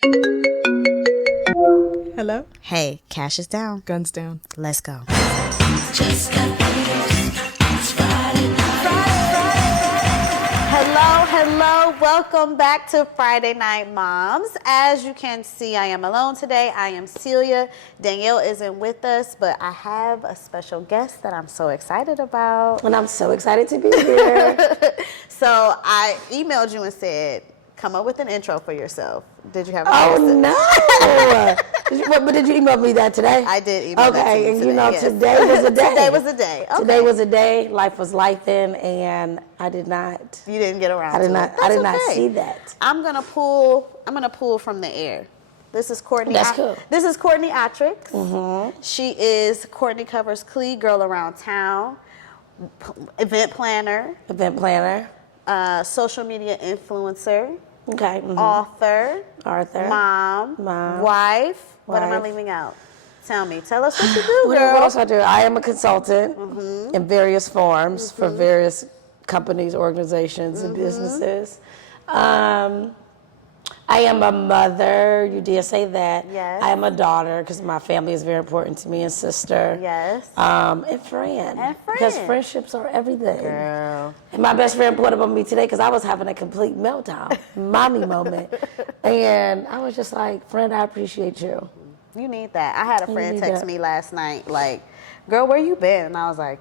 Hello? Hey, cash is down. Guns down. Let's go. Hello. Welcome back to Friday Night Moms. As you can see, I am alone today. I am Celia. Danielle isn't with us, but I have a special guest that I'm so excited about. And I'm so excited to be here. So I emailed you and said, come up with an intro for yourself. Did you have a Oh, no. But did you email me that today? I did email that to you and today, you know, yes. today was a day. Today was a day. Okay. Today was a day. Life was lifing, and I did not. You didn't get around. I did to not. It. I did That's not okay. see that. I'm gonna pull from the air. This is Courtney. That's cool. This is Courtney Ottrix. Mm-hmm. She is Courtney Covers Cleveland, girl around town, event planner, social media influencer, Okay. Mm-hmm. author, mom, Mom. wife. What am I Wife. leaving out? Tell us what you do, What girl. else I do? I am a consultant in various forms for various companies, organizations, and businesses. I am a mother. You did say that. Yes. I am a daughter because my family is very important to me, and sister. Yes. And friend. Because friendships are everything. Girl. And my best friend put up on me today because I was having a complete meltdown, mommy moment. And I was just like, friend, I appreciate you. You need that. I had a friend text me last night, like, girl, where you been? And I was like,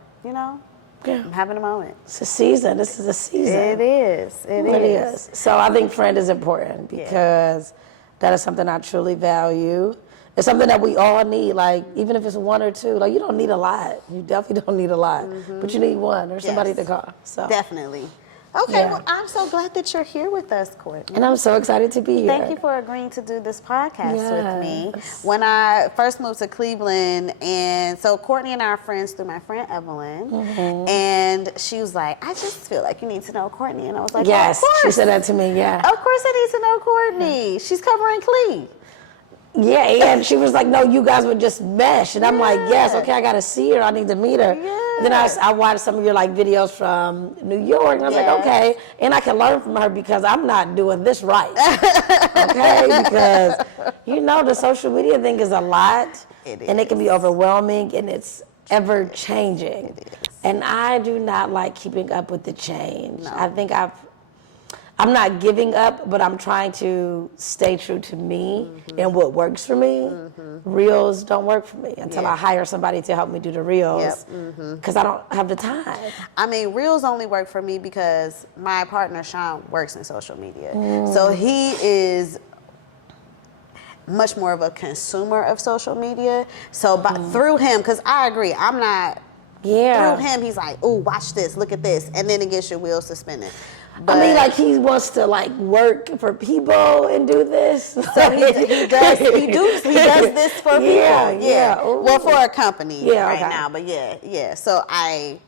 I'm having a moment. It's a season. This is a season. It is. It is. So I think friend is important because that is something I truly value. It's something that we all need, like, even if it's one or two. Like, you don't need a lot. You definitely don't need a lot. But you need one or somebody to call. So Definitely. Okay, well, I'm so glad that you're here with us, Courtney. And I'm so excited to be here. Thank you for agreeing to do this podcast with me. When I first moved to Cleveland, and so Courtney and I are friends through my friend Evelyn, and she was like, I just feel like you need to know Courtney. And I was like, yes, of course. she said that to me, Of course I need to know Courtney. She's covering Cleve. Yeah, and she was like, no, you guys would just mesh. And I'm like, yes, okay, I got to see her. I need to meet her. Yeah. Then I watched some of your videos from New York, and I was like, okay. And I can learn from her because I'm not doing this right. Okay? Because, the social media thing is a lot. It is. And it can be overwhelming, and it's ever changing. It is. And I do not like keeping up with the change. No. I think I'm not giving up, but I'm trying to stay true to me and what works for me. Reels don't work for me until I hire somebody to help me do the reels because I don't have the time. I mean, reels only work for me because my partner, Sean, works in social media. So he is much more of a consumer of social media. So through him, because I agree, I'm not, through him, he's like, ooh, watch this, look at this, and then it gets your wheels suspended. But, I mean, like, he wants to work for people and do this. So he does this for people. Yeah. Well, for a company right okay. now, but yeah. So I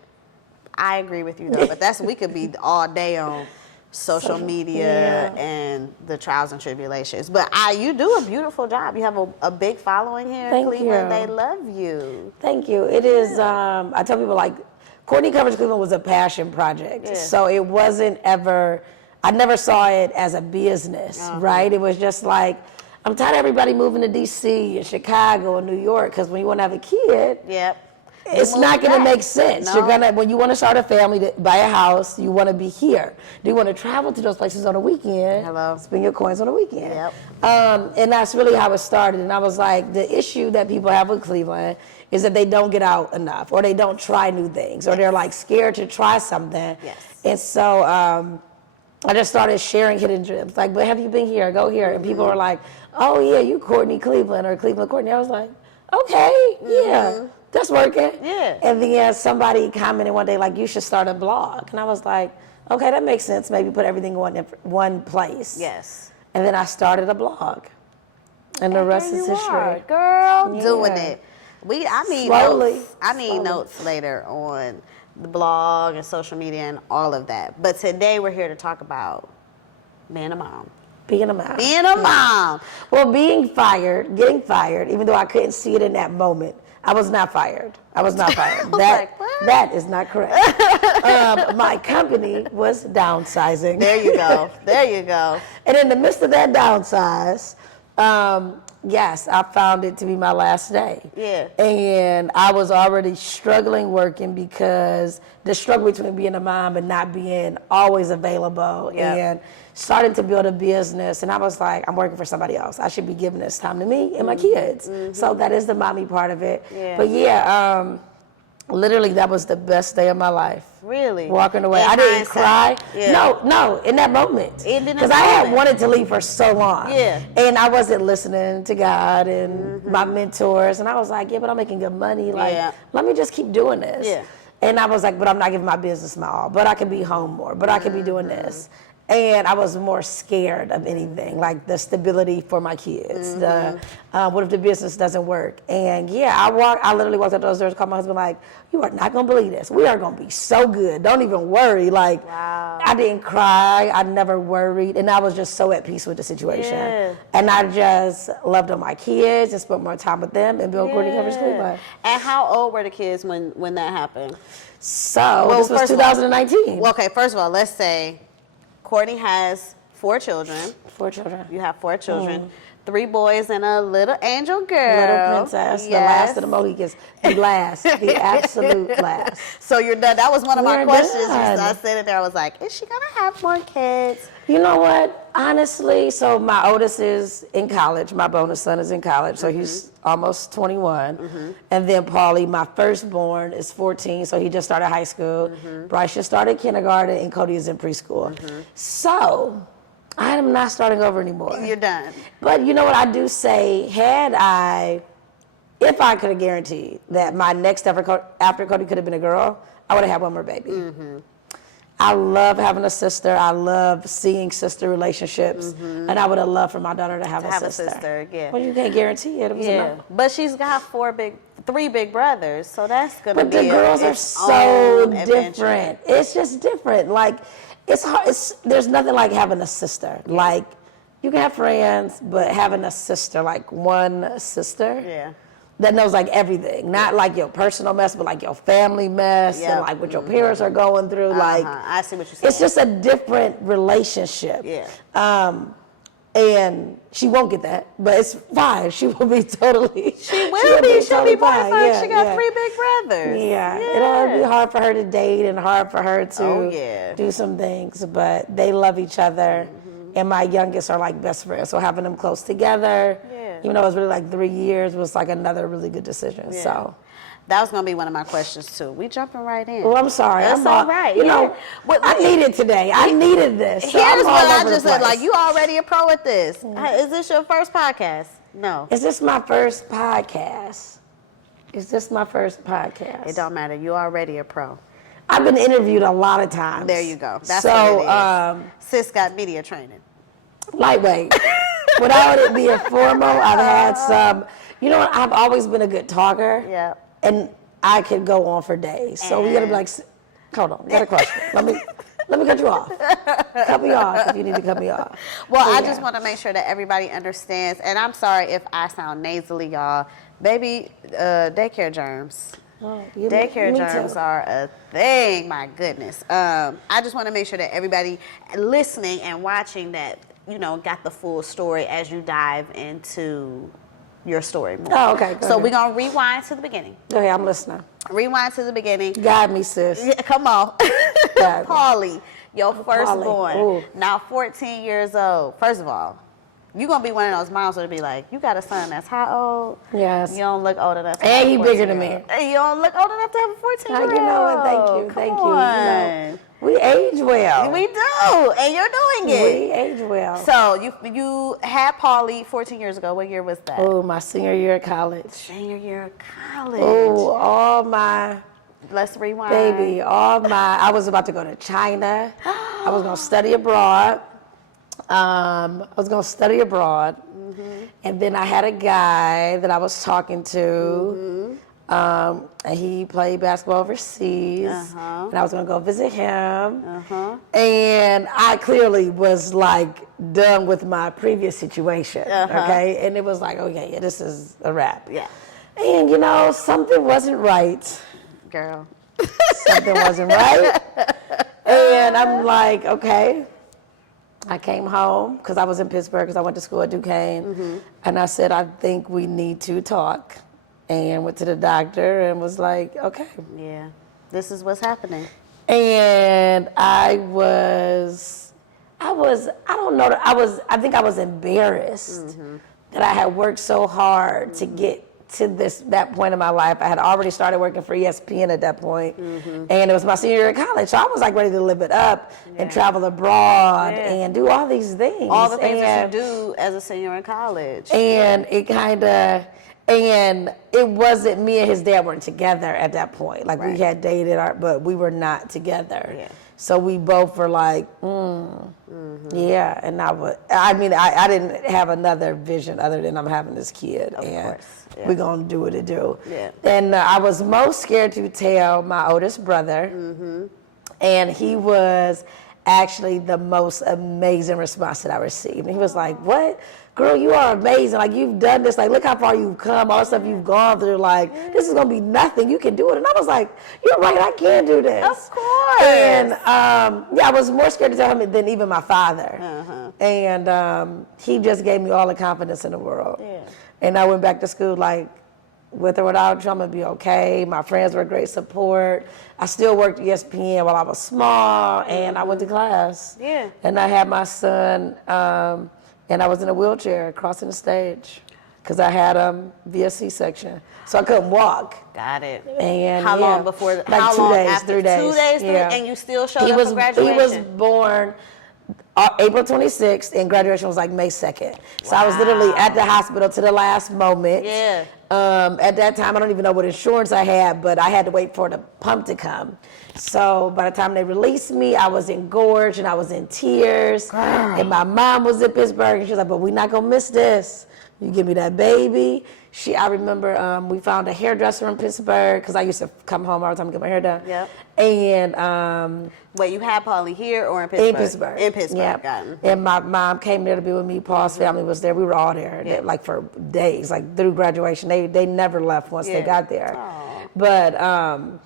agree with you though. But we could be all day on social media and the trials and tribulations. But you do a beautiful job. You have a big following here in Cleveland. They love you. Thank you. It is. I tell people Courtney Covers Cleveland was a passion project. So it wasn't ever, I never saw it as a business, right? It was just like, I'm tired of everybody moving to DC and Chicago and New York, because when you want to have a kid, it's not going to make sense. No. When you want to start a family, to buy a house, you want to be here. Do you want to travel to those places on a weekend? Spend your coins on a weekend. And that's really how it started. And I was like, the issue that people have with Cleveland is that they don't get out enough, or they don't try new things, or they're scared to try something. And so I just started sharing hidden gems. Like, but have you been here? Go here. And people were like, oh yeah, you Courtney Cleveland or Cleveland Courtney. I was like, okay, yeah, that's working. And then somebody commented one day you should start a blog. And I was like, okay, that makes sense. Maybe put everything in one place. And then I started a blog. And the rest is history. Girl, doing it. I need Slowly. notes. I need notes later on the blog and social media and all of that. But today we're here to talk about being a mom. Being a mom. Being a mom. Well, getting fired, even though I couldn't see it in that moment. I was not fired. That is not correct. My company was downsizing. There you go. And in the midst of that downsize, Yes, I found it to be my last day. Yeah. And I was already struggling working because the struggle between being a mom and not being always available and starting to build a business. And I was like, I'm working for somebody else. I should be giving this time to me and my kids. So that is the mommy part of it. Yeah. But literally that was the best day of my life. Really? Walking away. In I didn't hindsight. cry. Yeah. No, in that moment. Because I had wanted to leave for so long. Yeah. And I wasn't listening to God and my mentors. And I was like, but I'm making good money. Like, let me just keep doing this. Yeah. And I was like, but I'm not giving my business my all. But I could be home more. But I could be doing this. And I was more scared of anything, like the stability for my kids. What if the business doesn't work? And I literally walked up those doors, called my husband, like, you are not gonna believe this. We are gonna be so good. Don't even worry. Like, I didn't cry. I never worried. And I was just so at peace with the situation. Yeah. And I just loved on my kids and spent more time with them and built Courtney Covers Cleveland. And how old were the kids when that happened? So, this was 2019. Well, okay, first of all, let's say Courtney has 4 children. 4 children. You have 4 children. 3 boys and a little angel girl. Little princess, the last of the Mohicans. The last, the absolute last. So you're done. That was one of my questions. Done. I said it there. I was like, is she going to have more kids? You know what? Honestly, so my oldest is in college. My bonus son is in college, so he's almost 21. And then Paulie, my firstborn, is 14, so he just started high school. Bryce just started kindergarten, and Cody is in preschool. So I am not starting over anymore. You're done. But you know what I do say? If I could have guaranteed that my next after Cody could have been a girl, I would have had one more baby. I love having a sister. I love seeing sister relationships. And I would have loved for my daughter to have a sister. Yeah. Well, you can't guarantee it. It was a no. But she's got 3 big brothers, so that's going to be But the girls are so different. It's just different. Like, it's hard. There's nothing like having a sister. Yeah. Like, you can have friends, but having a sister, like one sister, that knows like everything. Not like your personal mess, but like your family mess and like what your parents are going through. Like, I see what you're saying. It's just a different relationship. Yeah. And she won't get that, but it's fine. She will be totally. She'll be fine. She got 3 big brothers. Yeah. It'll be hard for her to date and hard for her to do some things, but they love each other. And my youngest are like best friends, so having them close together, even though it was really like 3 years, was like another really good decision. Yeah. So that was gonna be one of my questions too. We jumping right in. Oh, I'm sorry. That's all right. You know, I needed today. I needed this. So here's what I just said. Like, you already a pro at this. Is this your first podcast? No. Is this my first podcast? It don't matter. You already a pro. I've been interviewed a lot of times. There you go. That's what it is. Sis got media training. Lightweight. Without it being formal, I've had some. You know what? I've always been a good talker. Yeah. And I could go on for days. So we gotta be like, hold on, got a question. Let me cut you off. Cut me off if you need to cut me off. Well, I just want to make sure that everybody understands. And I'm sorry if I sound nasally, y'all. Baby, daycare germs. Daycare germs are a thing, my goodness. I just want to make sure that everybody listening and watching that, got the full story as you dive into your story more. Oh, okay. So we're going to rewind to the beginning. Okay, I'm listening. Rewind to the beginning. Guide me, sis. Yeah, come on. Paulie, your firstborn, now 14 years old. First of all, you're going to be one of those moms that'll be like, you got a son that's how old? Yes. You don't look old enough to have a 14-year-old. And he bigger than me. You don't look old enough to have a 14-year-old. You know what? Thank you. We age well. We do, and you're doing it. We age well. So you had Paulie 14 years ago. What year was that? Oh, my senior year of college. Senior year of college. Oh, all my... Let's rewind. Baby, I was about to go to China. I was going to study abroad. And then I had a guy that I was talking to, and he played basketball overseas, and I was going to go visit him. And I clearly was like done with my previous situation, okay? And it was like, okay, yeah, this is a wrap. Yeah. And something wasn't right. Girl. Something wasn't right. And I'm like, okay. I came home because I was in Pittsburgh because I went to school at Duquesne. And I said, I think we need to talk. And went to the doctor and was like, okay. Yeah, this is what's happening. And I think I was embarrassed that I had worked so hard to get to that point in my life. I had already started working for ESPN at that point, and it was my senior year of college, so I was like ready to live it up and travel abroad and do all these things. All the things that you do as a senior in college. And it wasn't, me and his dad weren't together at that point. Like we had dated, but we were not together. Yeah. So we both were like, yeah. And I didn't have another vision other than I'm having this kid. Of course. Yeah. We're going to do what it do. Yeah. And I was most scared to tell my oldest brother. And he was actually the most amazing response that I received. And he was like, what? Girl, you are amazing. Like, you've done this. Like, look how far you've come. All the stuff you've gone through. Like, this is going to be nothing. You can do it. And I was like, you're right. I can do this. Of course. And, I was more scared to tell him than even my father. And he just gave me all the confidence in the world. Yeah. And I went back to school, like, with or without you, I'm going to be okay. My friends were great support. I still worked at ESPN while I was small. And I went to class. Yeah. And I had my son... and I was in a wheelchair crossing the stage because I had via C-section. So I couldn't walk. Got it. And how long before? Like how 2 long days, after? 3 days. 2 days, and you still showed up for graduation? He was born April 26th, and graduation was like May 2nd. So I was literally at the hospital to the last moment. Yeah. At that time, I don't even know what insurance I had, but I had to wait for the pump to come. So by the time they released me, I was engorged and I was in tears. Girl. And my mom was in Pittsburgh, and she was like, but we're not going to miss this. You give me that baby. I remember we found a hairdresser in Pittsburgh because I used to come home all the time to get my hair done. Yep. And wait, you had Paulie here or in Pittsburgh? In Pittsburgh. In Pittsburgh. Yep. Got it. And my mom came there to be with me. Paul's family was there. We were all there, like for days, like through graduation. They never left once they got there. Aww.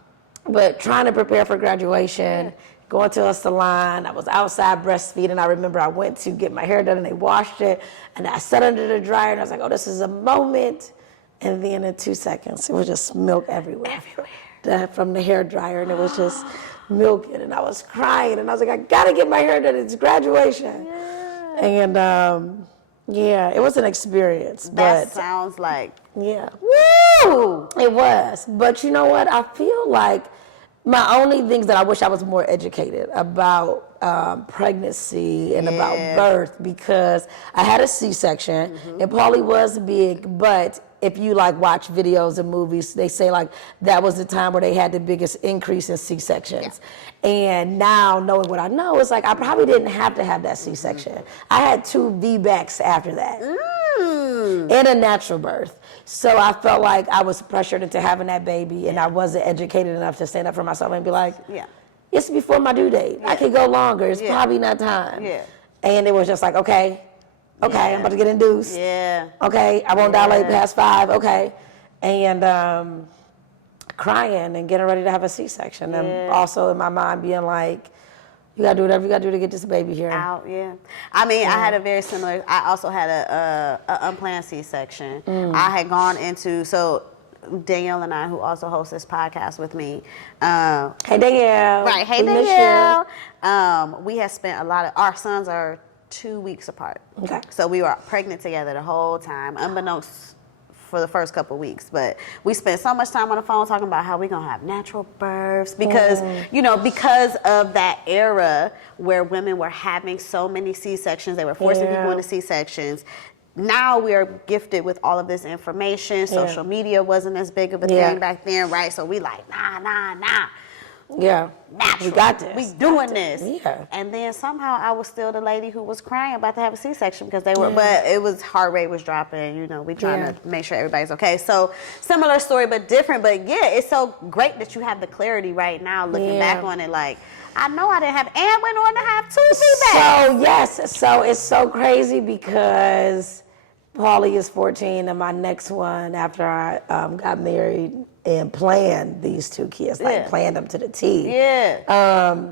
But trying to prepare for graduation, going to a salon, I was outside breastfeeding. I remember I went to get my hair done and they washed it. And I sat under the dryer and I was like, oh, this is a moment. And then in 2 seconds, it was just milk everywhere. From the hair dryer, and it was just milking. And I was crying and I was like, I gotta get my hair done. It's graduation. Yeah. And it was an experience. That sounds like. Yeah. Woo! It was. But you know what? I feel like my only things that I wish I was more educated about pregnancy and about birth, because I had a C-section and Paulie was big, but if you like watch videos and movies, they say like that was the time where they had the biggest increase in C-sections. Yeah. And now knowing what I know, it's like I probably didn't have to have that C-section. I had 2 VBACs after that and a natural birth. So I felt like I was pressured into having that baby and I wasn't educated enough to stand up for myself and be like, it's before my due date. I could go longer. It's probably not time. Yeah. And it was just like, okay, I'm about to get induced. Yeah. Okay, I won't dilate past 5. Okay. And crying and getting ready to have a C-section. And also in my mind being like, you gotta do whatever you gotta do to get this baby here. Out, I mean, I had a very similar, I also had a unplanned C-section. I had gone into, so Danielle and I, who also hosts this podcast with me. Hey, Danielle. Right, hey, Danielle. We had spent our sons are 2 weeks apart. Okay. So we were pregnant together the whole time, unbeknownst for the first couple of weeks. But we spent so much time on the phone talking about how we're going to have natural births because, because of that era where women were having so many C-sections, they were forcing people into C-sections. Now we are gifted with all of this information. Social media wasn't as big of a thing back then, right? So we like, nah. Yeah. Natural. We got this. We doing this. Yeah. And then somehow I was still the lady who was crying about to have a C-section because they were, but it was, heart rate was dropping, we trying to make sure everybody's okay. So similar story, but different. But it's so great that you have the clarity right now looking back on it like, I know I didn't have, and went on to have 2 VBACs. So, yes. So it's so crazy because Paulie is 14 and my next one after I got married and planned these 2 kids, planned them to the T. Yeah.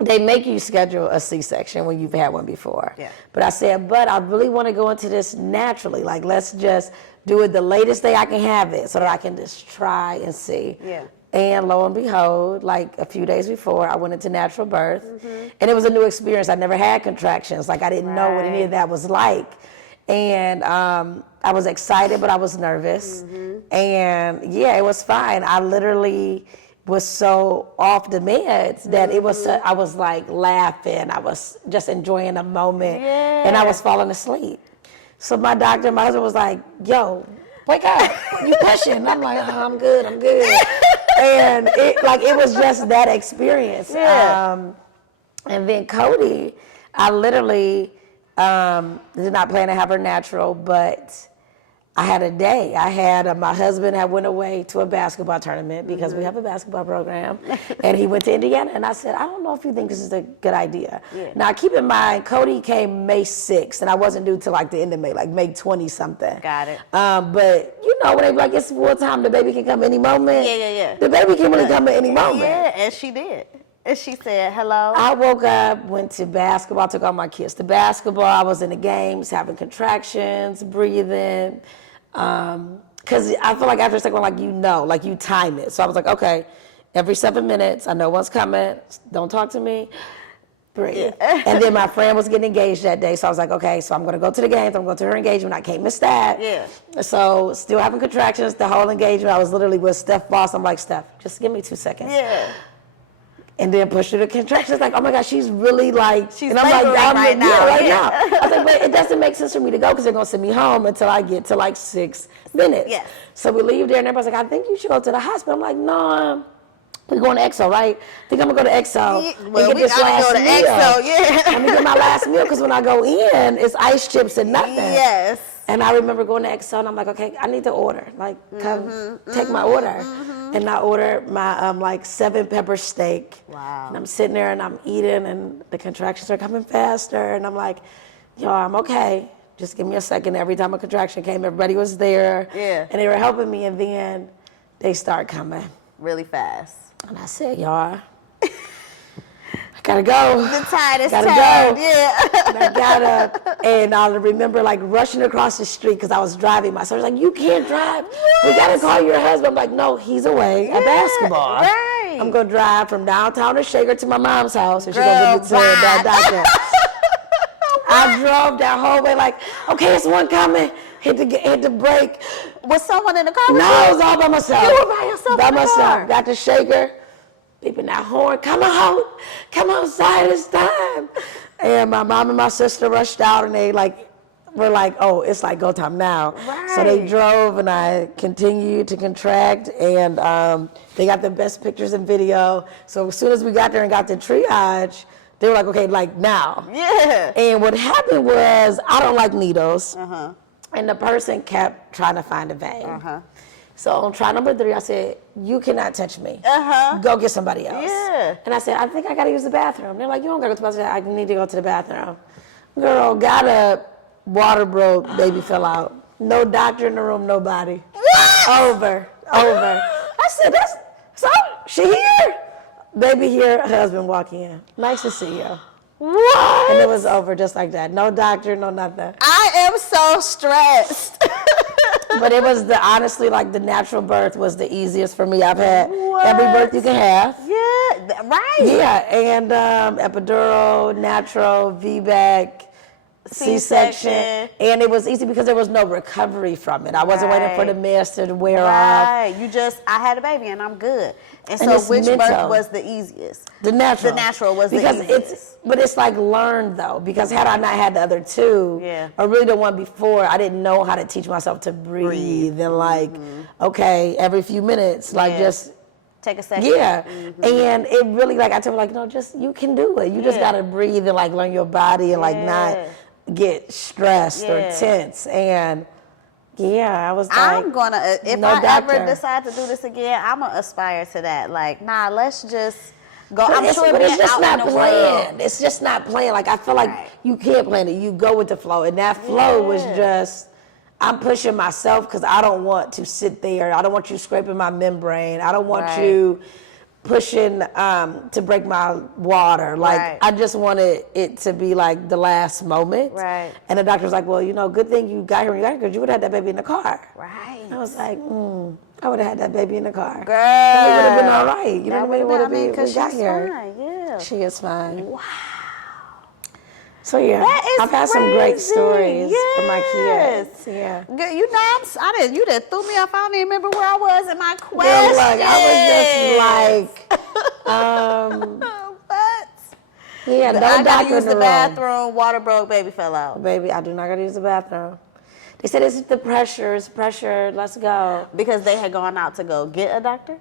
they make you schedule a C-section when you've had one before. Yeah. But I said, but I really want to go into this naturally. Like, let's just do it the latest day I can have it so that I can just try and see. Yeah. And lo and behold, like a few days before, I went into natural birth. And it was a new experience. I never had contractions. Like, I didn't know what any of that was like. And I was excited, but I was nervous. And yeah, it was fine. I literally was so off the meds that it was, I was like laughing. I was just enjoying the moment. And I was falling asleep. So my doctor, my husband was like, yo, wake up, you pushing. And I'm like, oh, I'm good. And it was just that experience. And then Cody, I literally did not plan to have her natural, but I had a day. My husband had went away to a basketball tournament because we have a basketball program, and he went to Indiana, and I said, I don't know if you think this is a good idea. Now, keep in mind, Cody came May 6th, and I wasn't due till like the end of May, like May 20-something. Got it. But you know, when they be like, it's full time, the baby can come any moment. Yeah. The baby can really come at any moment. Yeah, and she did. And she said, hello. I woke up, went to basketball, took all my kids to basketball. I was in the games, having contractions, breathing. Because I feel like after a second, like you time it. So I was like, okay, every 7 minutes, I know one's coming. Don't talk to me. Breathe. And then my friend was getting engaged that day. So I was like, okay, so I'm going to go to the games. I'm going to her engagement. I can't miss that. Yeah. So still having contractions the whole engagement. I was literally with Steph Boss. I'm like, Steph, just give me 2 seconds. Yeah. And then pushed through the contractions. Like, oh my gosh, she's really like. She's and I'm like, right now. now. I was like, but it doesn't make sense for me to go because they're gonna send me home until I get to like 6 minutes. Yes. So we leave there, and everybody's like, I think you should go to the hospital. I'm like, no, we're going to EXO, right? I think I'm gonna go to EXO. Well, and get we this gotta last go to meal. EXO, yeah. Let me get my last meal because when I go in, it's ice chips and nothing. Yes. And I remember going to EXO, and I'm like, okay, I need to order. Like, come take my order. And I ordered my like 7 pepper steak. Wow. And I'm sitting there and I'm eating, and the contractions are coming faster. And I'm like, yo, I'm okay. Just give me a second. Every time a contraction came, everybody was there. Yeah. And they were helping me, and then they start coming. Really fast. And I said, y'all, I gotta go. The tide is Gotta turned. go. Yeah. And I got up, and I remember like rushing across the street because I was driving. My son was like, you can't drive. We gotta call your husband. I'm like, no, he's away at basketball. Right. I'm gonna drive from downtown to Shaker to my mom's house, and she's gonna get me to that doctor. I drove that whole way like, okay, it's one coming. Hit the brake. Was someone in the car? No, I was all by myself. You were by yourself By in the myself. car? Got the Shaker. Beeping that horn, come outside, it's time. And my mom and my sister rushed out, and they were like, oh, it's like go time now. Right. So they drove, and I continued to contract, and they got the best pictures and video. So as soon as we got there and got the triage, they were like, okay, like now. Yeah. And what happened was, I don't like needles. Uh-huh. And the person kept trying to find a vein. Uh-huh. So on try number 3, I said, you cannot touch me. Uh-huh. Go get somebody else. Yeah. And I said, I think I got to use the bathroom. They're like, you don't got to go to the bathroom. I need to go to the bathroom. Girl, got up, water broke, baby fell out. No doctor in the room, nobody. What? Over. I said, so she here? Baby here, husband walk in. Nice to see you. What? And it was over just like that. No doctor, no nothing. I am so stressed. But it was honestly, like the natural birth was the easiest for me. I've had every birth you can have. Yeah, right. Yeah, and epidural, natural, VBAC, C-section. And it was easy because there was no recovery from it. I wasn't waiting for the meds to wear off. Right. I had a baby and I'm good. And so it's which mental. birth was the easiest? The natural. The natural was because the easiest. But it's like learned though, because had I not had the other 2, or really the one before, I didn't know how to teach myself to breathe. And like, okay, every few minutes, like just take a second. Yeah. And it really, like, I told her, like, no, just, you can do it. You just got to breathe and like learn your body and like not get stressed or tense. And I was like, I'm gonna, if no I doctor. ever decide to do this again, I'm gonna aspire to that. Like, nah, let's just go. But I'm it's, sure but being it's just out not in the planned. world. It's just not planned. Like, I feel like you can't plan it. You go with the flow. And that flow was just, I'm pushing myself because I don't want to sit there. I don't want you scraping my membrane. I don't want you pushing to break my water. Like, I just wanted it to be like the last moment. Right. And the doctor was like, well, good thing you got here when you got here because you would have had that baby in the car. Right. I was like, I would have had that baby in the car. Girl. And it would have been all right. You know what I mean? It would have been, because we got she's here. fine. Yeah. She is fine. Wow. So yeah, That is I've had some great crazy. stories for my Yes. kids. Yeah. Girl, you know, you done threw me off. I don't even remember where I was in my Girl, question. look, I was just like, What? yeah, no I doctor gotta in use the the room. bathroom. Water broke. Baby fell out. Baby, I do not gotta use the bathroom. They said it's the pressure. It's pressure. Let's go. Because they had gone out to go get a doctor.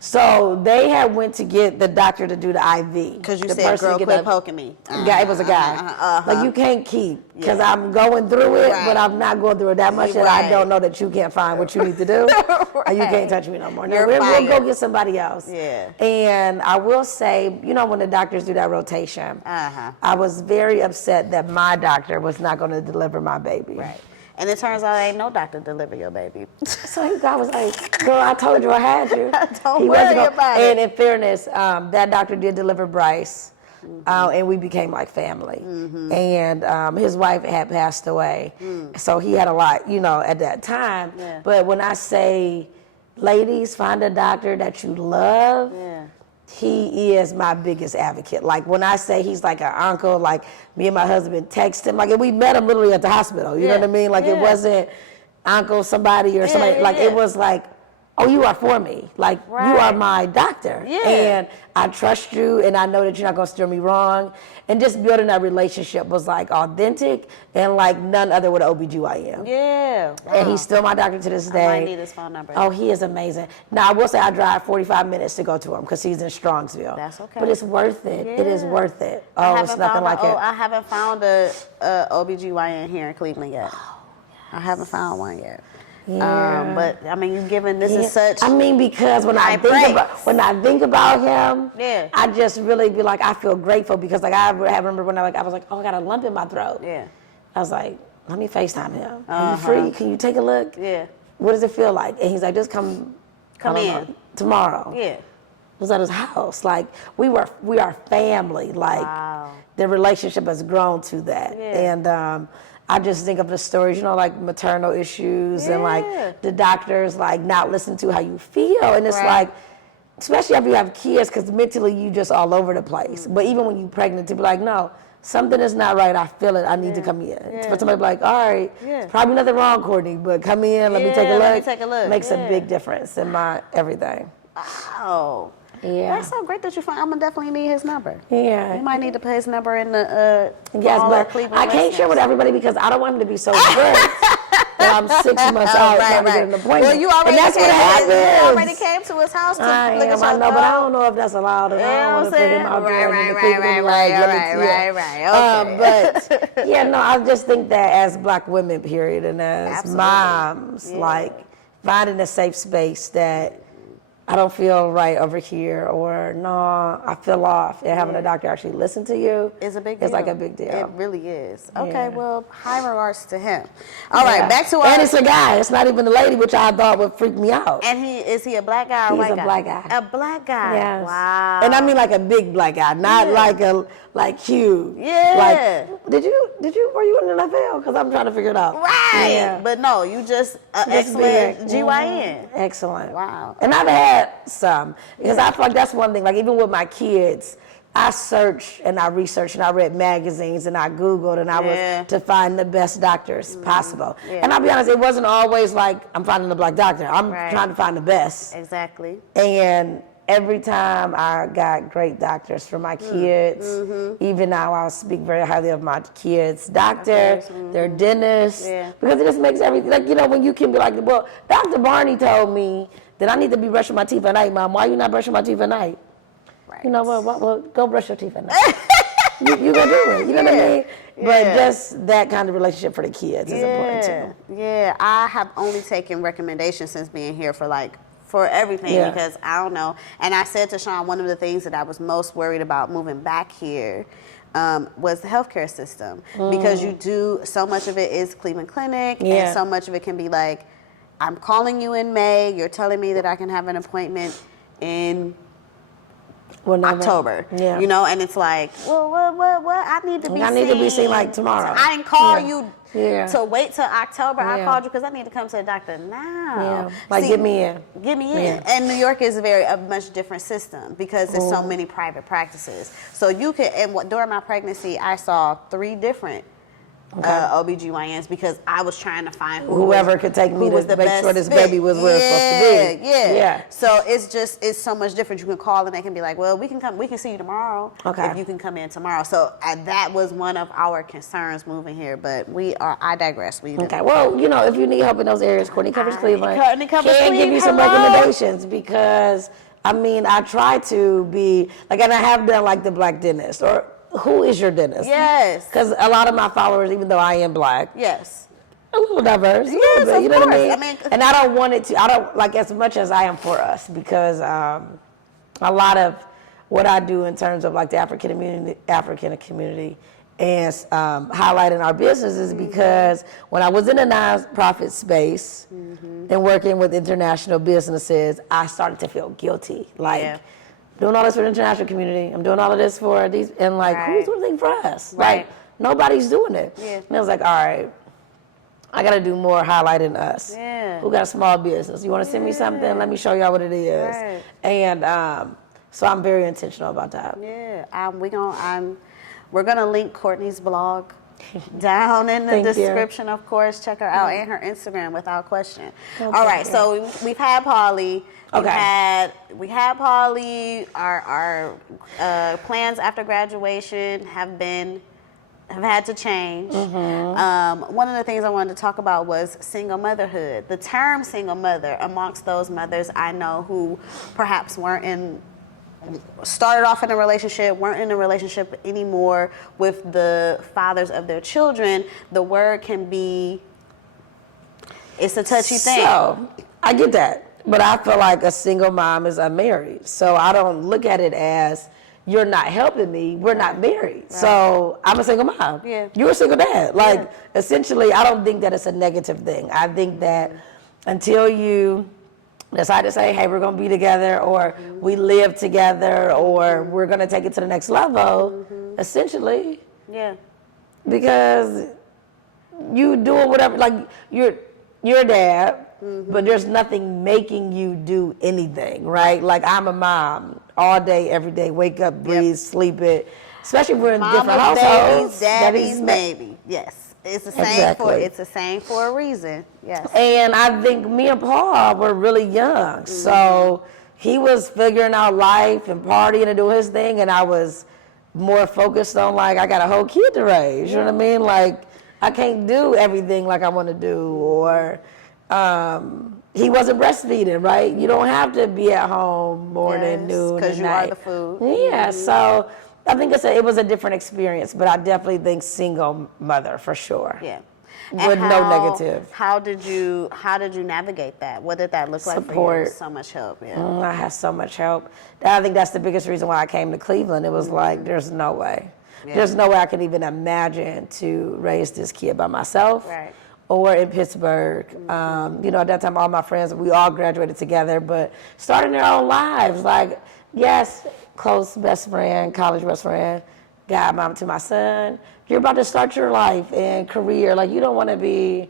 So they had went to get the doctor to do the IV. Because you the said, person "Girl, to get quit the- poking me." Guy, it was a guy. Like, you can't keep, because I'm going through it, but I'm not going through it that much that I don't know that you can't find what you need to do. And you can't touch me no more. No, we'll go get somebody else. Yeah. And I will say, when the doctors do that rotation, I was very upset that my doctor was not going to deliver my baby. Right. And it turns out ain't no doctor deliver your baby. So God was like, girl, I told you I had you. Don't worry about it. And in fairness, that doctor did deliver Bryce, and we became like family. And his wife had passed away. So he had a lot, at that time. Yeah. But when I say, ladies, find a doctor that you love, he is my biggest advocate. Like, when I say he's like an uncle, like, me and my husband text him, like, and we met him literally at the hospital, you know what I mean? Like, it wasn't uncle somebody or somebody, it was like, oh, you are for me. Like, you are my doctor. Yeah. And I trust you, and I know that you're not going to steer me wrong. And just building that relationship was, like, authentic and, like, none other with OBGYN. Yeah. Wow. And he's still my doctor to this day. I might need his phone number. Oh, he is amazing. Now, I will say I drive 45 minutes to go to him because he's in Strongsville. That's okay. But it's worth it. Yeah. It is worth it. Oh, it's nothing like it. I haven't found a OBGYN here in Cleveland yet. I haven't found one yet. Yeah. But I mean, this is such. I mean, because when I think about him, I just really be like, I feel grateful because, like, I remember when I was like, oh, I got a lump in my throat. Yeah. I was like, let me FaceTime him. Are you free? Can you take a look? Yeah. What does it feel like? And he's like, just come in tomorrow. Yeah. It was at his house. Like, we are family. Like, the relationship has grown to that. Yeah. And I just think of the stories, like maternal issues and like the doctors like not listening to how you feel. And it's like, especially after you have kids, because mentally you just all over the place. But even when you're pregnant, to be like, no, something is not right. I feel it. I need to come in. For somebody to be like, all right, probably nothing wrong, Courtney, but come in, let me take a look. Let me take a look. Makes a big difference in my everything. Wow. Yeah. That's so great that you find. I'm gonna definitely need his number. Yeah. You might need to put his number in the. Yes, but I can't share with everybody because I don't want him to be so good that I'm 6 months out trying to get an appointment. Well, you already and that's what happens. You already came to his house to look at your I know, but I don't know if that's allowed. And I don't want to put him out there in the Cleveland Right. But yeah, no, I just think that as Black women, period, and as moms, like finding a safe space that I don't feel right over here, or no, I feel off. And having a doctor actually listen to you is a big deal. It's like a big deal. It really is. Okay, well, high regards to him. All right, back to our. And it's a guy. It's not even a lady, which I thought would freak me out. And is he a black guy or a white guy? He's a black guy. A black guy. Yes. Wow. And I mean like a big black guy, not like huge. Yeah. Like, were you in the NFL? Because I'm trying to figure it out. Right. Yeah. But no, you just excellent GYN. Excellent. Wow. And I've had some, because I feel like that's one thing, like even with my kids, I searched and I researched and I read magazines and I Googled and I was to find the best doctors possible. Yeah. And I'll be honest, it wasn't always like I'm finding a black doctor. I'm trying to find the best. Exactly. And every time I got great doctors for my kids. Even now I speak very highly of my kids' doctor, their dentist, because it just makes everything, like, when you can be like, well, Dr. Barney told me that I need to be brushing my teeth at night, Mom. Why are you not brushing my teeth at night? Right. You know what? Well, go brush your teeth at night. you gonna do it. You know what I mean? But just that kind of relationship for the kids is important too. Yeah, I have only taken recommendations since being here for everything because I don't know. And I said to Sean, one of the things that I was most worried about moving back here was the healthcare system, because you do so much of it is Cleveland Clinic, and so much of it can be like, I'm calling you in May, you're telling me that I can have an appointment in October. Yeah. You know, and it's like, well, what? I need to be seen like tomorrow. I didn't call you Yeah. to wait till October. I Yeah. called you because I need to come to the doctor now. Yeah. Like, get me in. Get me in. Yeah. And New York is a much different system because there's so many private practices. So you could, during my pregnancy, I saw 3 different OBGYNs because I was trying to find whoever could take me to make sure this baby was where it's supposed to be. Yeah. So it's so much different. You can call and they can be like, well, we can see you tomorrow if you can come in tomorrow. So that was one of our concerns moving here, but I digress. Okay, well, you know, if you need help in those areas, Courtney Covers Cleveland Courtney Covers can give you some Cleveland. recommendations because, I mean, I try to be, like, and I have done like the black dentist or who is your dentist? Yes. Because a lot of my followers, even though I am black, yes, a little diverse, yes, bit, you know course. what I mean? I mean, and I don't want it to, I don't, like, as much as I am for us, because a lot of what I do in terms of like the African community and highlighting our business is because when I was in the nonprofit space and working with international businesses, I started to feel guilty. Like, doing all this for the international community, I'm doing all of this for these, and like, who's doing anything for us? Right. Like, nobody's doing it. Yeah. And I was like, all right, I gotta do more highlighting us. Yeah. Who got a small business? You wanna send me something? Let me show y'all what it is. Right. And so I'm very intentional about that. Yeah, we're gonna link Courtney's blog down in the description, of course. Check her out and her Instagram without question. All right, so we've had Polly. We had Polly. Our plans after graduation have had to change. One of the things I wanted to talk about was single motherhood. The term single mother amongst those mothers I know who perhaps started off in a relationship, weren't in a relationship anymore with the fathers of their children, the word can be, it's a touchy thing. So, I get that. But I feel like a single mom is unmarried. So I don't look at it as, you're not helping me, we're not married. Right. So I'm a single mom. Yeah. You're a single dad. Like, essentially, I don't think that it's a negative thing. I think that until you decide to say, hey, we're going to be together, or we live together, or we're going to take it to the next level, essentially. Yeah. Because you doing whatever, like, you're a dad, but there's nothing making you do anything, right? Like, I'm a mom all day, every day, wake up, breathe, sleep it. Especially if we're in different households. Daddy's maybe, yes. It's the same it's the same for a reason. Yes. And I think me and Paul were really young. So he was figuring out life and partying and doing his thing, and I was more focused on, like, I got a whole kid to raise. You know what I mean? Like, I can't do everything like I want to do. Or he wasn't breastfeeding, right? You don't have to be at home morning, noon, because you night. are the food. Yeah, so I think it was a different experience, but I definitely think single mother for sure. Yeah. With no negative. How did you navigate that? What did that look like for you? So much help. Yeah. I had so much help. I think that's the biggest reason why I came to Cleveland. It was like, there's no way. Yeah. There's no way I could even imagine to raise this kid by myself. Right. Or in Pittsburgh. You know, at that time, all my friends, we all graduated together, but starting their own lives. Like, yes, close best friend, college best friend, godmom to my son. You're about to start your life and career. Like, you don't want to be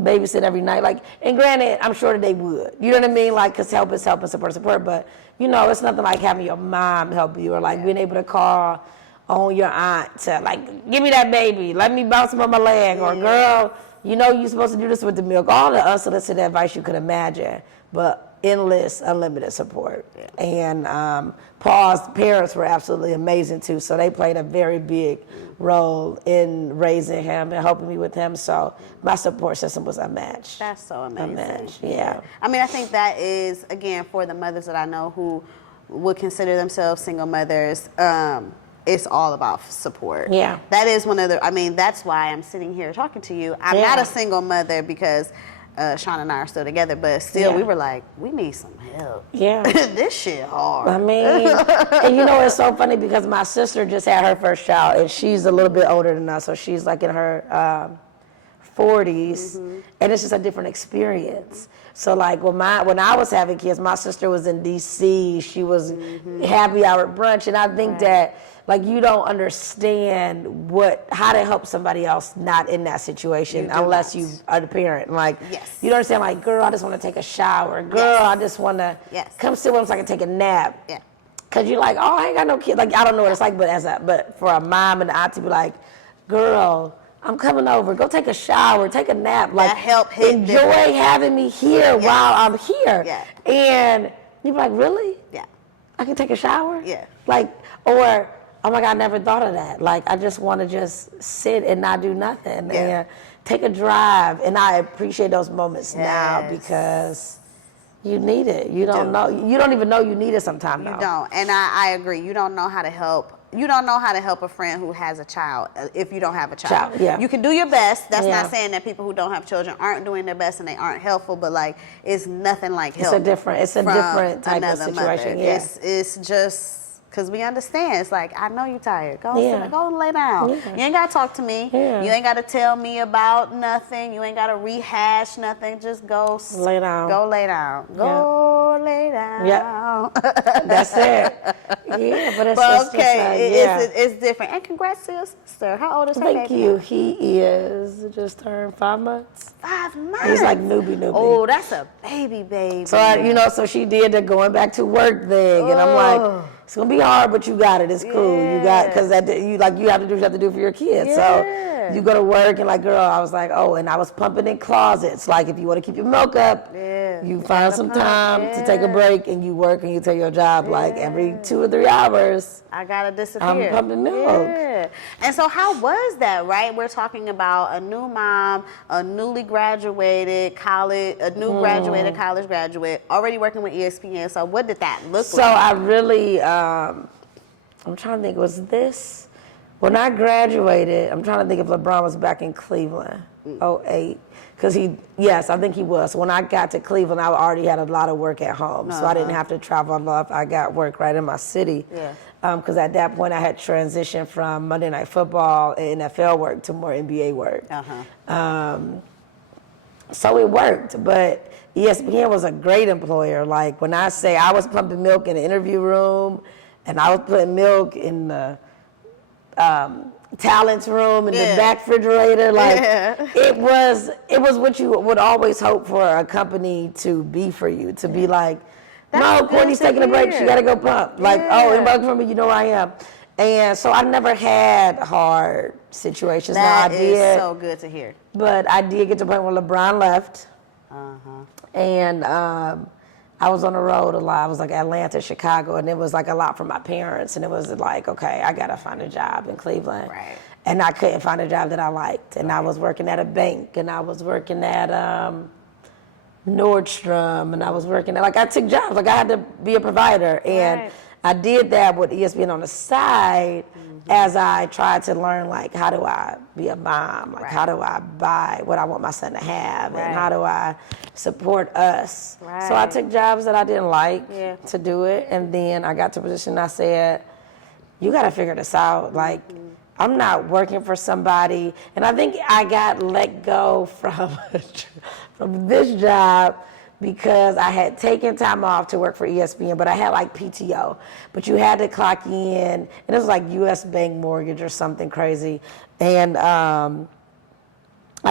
babysitting every night. Like, and granted, I'm sure that they would. You know what I mean? Like, because help is help and support is support. But, you know, it's nothing like having your mom help you, or like being able to call on your aunt to, like, give me that baby. Let me bounce him on my leg. Or, girl, you know you're supposed to do this with the milk. All the unsolicited advice you could imagine. But endless, unlimited support. Yeah. And Paul's parents were absolutely amazing too. So they played a very big role in raising him and helping me with him. So my support system was unmatched. That's so amazing. Unmatched, yeah. I mean, I think that is, again, for the mothers that I know who would consider themselves single mothers, it's all about support. Yeah. That is that's why I'm sitting here talking to you. I'm not a single mother because Sean and I are still together, but still we were like, we need some help. Yeah. This shit hard. I mean, and you know, it's so funny because my sister just had her first child, and she's a little bit older than us, so she's like in her 40s, and it's just a different experience. So like when I was having kids, my sister was in DC, she was happy hour brunch, and I think that like you don't understand how to help somebody else not in that situation unless you are the parent. Like you don't understand, like, girl, I just want to take a shower. Girl, I just want to come sit with them so I can take a nap. Yeah. Cause you're like, oh, I ain't got no kid. Like I don't know what it's like, but for a mom and an aunt to be like, girl, I'm coming over. Go take a shower, take a nap. Like, enjoy having me here while I'm here. Yeah. And you're like, really? Yeah. I can take a shower? Yeah. Like, or, oh my God, I never thought of that. Like, I just want to just sit and not do nothing and take a drive. And I appreciate those moments now because you need it. You don't know. You don't even know you need it sometimes. You don't. And I agree. You don't know how to help. You don't know how to help a friend who has a child if you don't have a child. You can do your best. That's not saying that people who don't have children aren't doing their best and they aren't helpful, but like it's nothing like help. It's a different type of situation. It's just because we understand. It's like, I know you're tired. Go and lay down. You ain't got to talk to me. You ain't got to tell me about nothing. You ain't got to rehash nothing. Just go lay down. Go lay down. Go lay down. Yeah. That's it. Yeah, but it's it's different. And congrats to your sister. How old is her baby? Thank you. He is just turned 5 months. 5 months? He's like newbie. Oh, that's a baby. So, so she did the going back to work thing. And I'm like, it's gonna be hard, but you got it. It's cool. You got, because you have to do what you have to do for your kids. So you go to work and like, girl, I was like, and I was pumping in closets. Like, if you want to keep your milk up, you find some time to take a break and you work and you take your job. Like every 2 or 3 hours, I gotta disappear. I'm pumping milk. Yeah. And so how was that? Right, we're talking about a new mom, a newly graduated college, graduated college graduate, already working with ESPN. So what did that look like? So I really. I'm trying to think, was this, when I graduated, I'm trying to think if LeBron was back in Cleveland, 2008, because I think he was. When I got to Cleveland, I already had a lot of work at home, so I didn't have to travel enough. I got work right in my city, because at that point I had transitioned from Monday Night Football and NFL work to more NBA work. So it worked, but ESPN was a great employer. Like when I say I was pumping milk in the interview room, and I was putting milk in the talents room in the back refrigerator. Like it was what you would always hope for a company to be for you. To be like, no, Courtney's taking a break. She got to go pump. Like, anybody from me, you know where I am. And so I never had hard situations. That is so good to hear. But I did get to the point where LeBron left. And I was on the road a lot. I was like Atlanta, Chicago, and it was like a lot for my parents. And it was like, okay, I got to find a job in Cleveland. Right. And I couldn't find a job that I liked. And I was working at a bank, and I was working at Nordstrom, and I was working at, like, I took jobs. Like, I had to be a provider. And I did that with ESPN on the side as I tried to learn, like, how do I be a mom? Like, how do I buy what I want my son to have? And how do I support us? So I took jobs that I didn't like to do it. And then I got to a position I said, you got to figure this out. Like, I'm not working for somebody. And I think I got let go from this job because I had taken time off to work for ESPN, but I had like PTO. But you had to clock in, and it was like US Bank Mortgage or something crazy. And I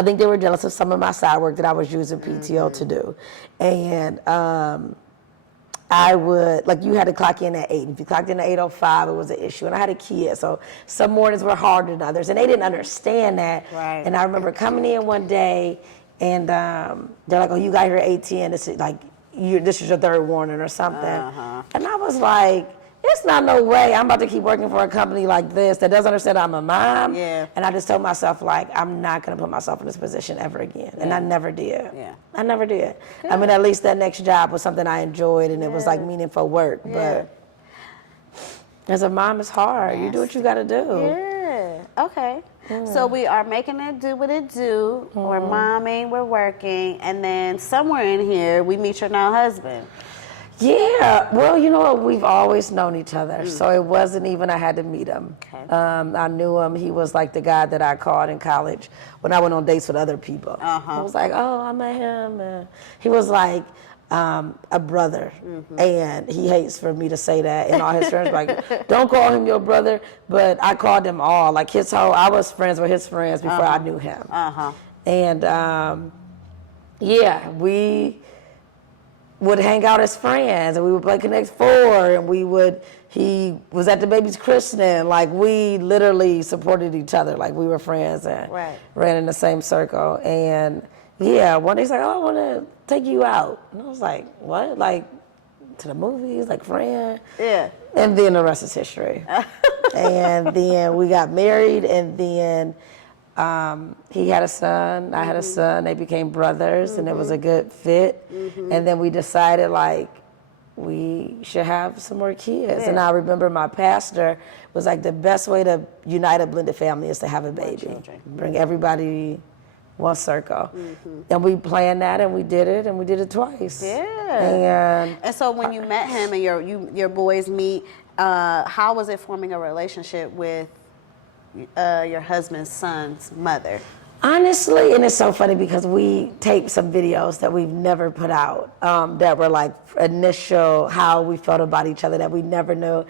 think they were jealous of some of my side work that I was using PTO to do. And I would, like, you had to clock in at 8. If you clocked in at 8:05, it was an issue. And I had a kid, so some mornings were harder than others. And they didn't understand that. And I remember coming in one day, and they're like, oh, you got here at 8:10. This is like, this is your third warning or something. And I was like, it's not no way I'm about to keep working for a company like this that doesn't understand I'm a mom. And I just told myself, like, I'm not going to put myself in this position ever again. And I never did. I never did. Good. I mean, at least that next job was something I enjoyed, and it was like meaningful work. But as a mom, it's hard. You do what you got to do. Okay. So we are making it do what it do. We're momming, we're working, and then somewhere in here we meet your now husband. Yeah, well, you know what? We've always known each other, so it wasn't even I had to meet him. Okay. I knew him. He was like the guy that I called in college when I went on dates with other people. I was like, oh, I met him. And he was like a brother, and he hates for me to say that. And all his friends were like, don't call him your brother, but I called them all. Like I was friends with his friends before I knew him. And yeah, we would hang out as friends, and we would play Connect Four, and he was at the baby's christening. Like, we literally supported each other. Like, we were friends and ran in the same circle. And yeah, one day he's like, oh, I want to take you out. And I was like, what? Like, to the movies, like, friend? Yeah. And then the rest is history. And then we got married, and then he had a son, I had a son, they became brothers, and it was a good fit. And then we decided, like, we should have some more kids. And I remember my pastor was like, the best way to unite a blended family is to have a baby. Bring everybody one circle. And we planned that, and we did it twice. Yeah. And so when you met him and your boys meet, how was it forming a relationship with your husband's son's mother? Honestly, and it's so funny because we taped some videos that we've never put out that were like initial how we felt about each other that we never knew.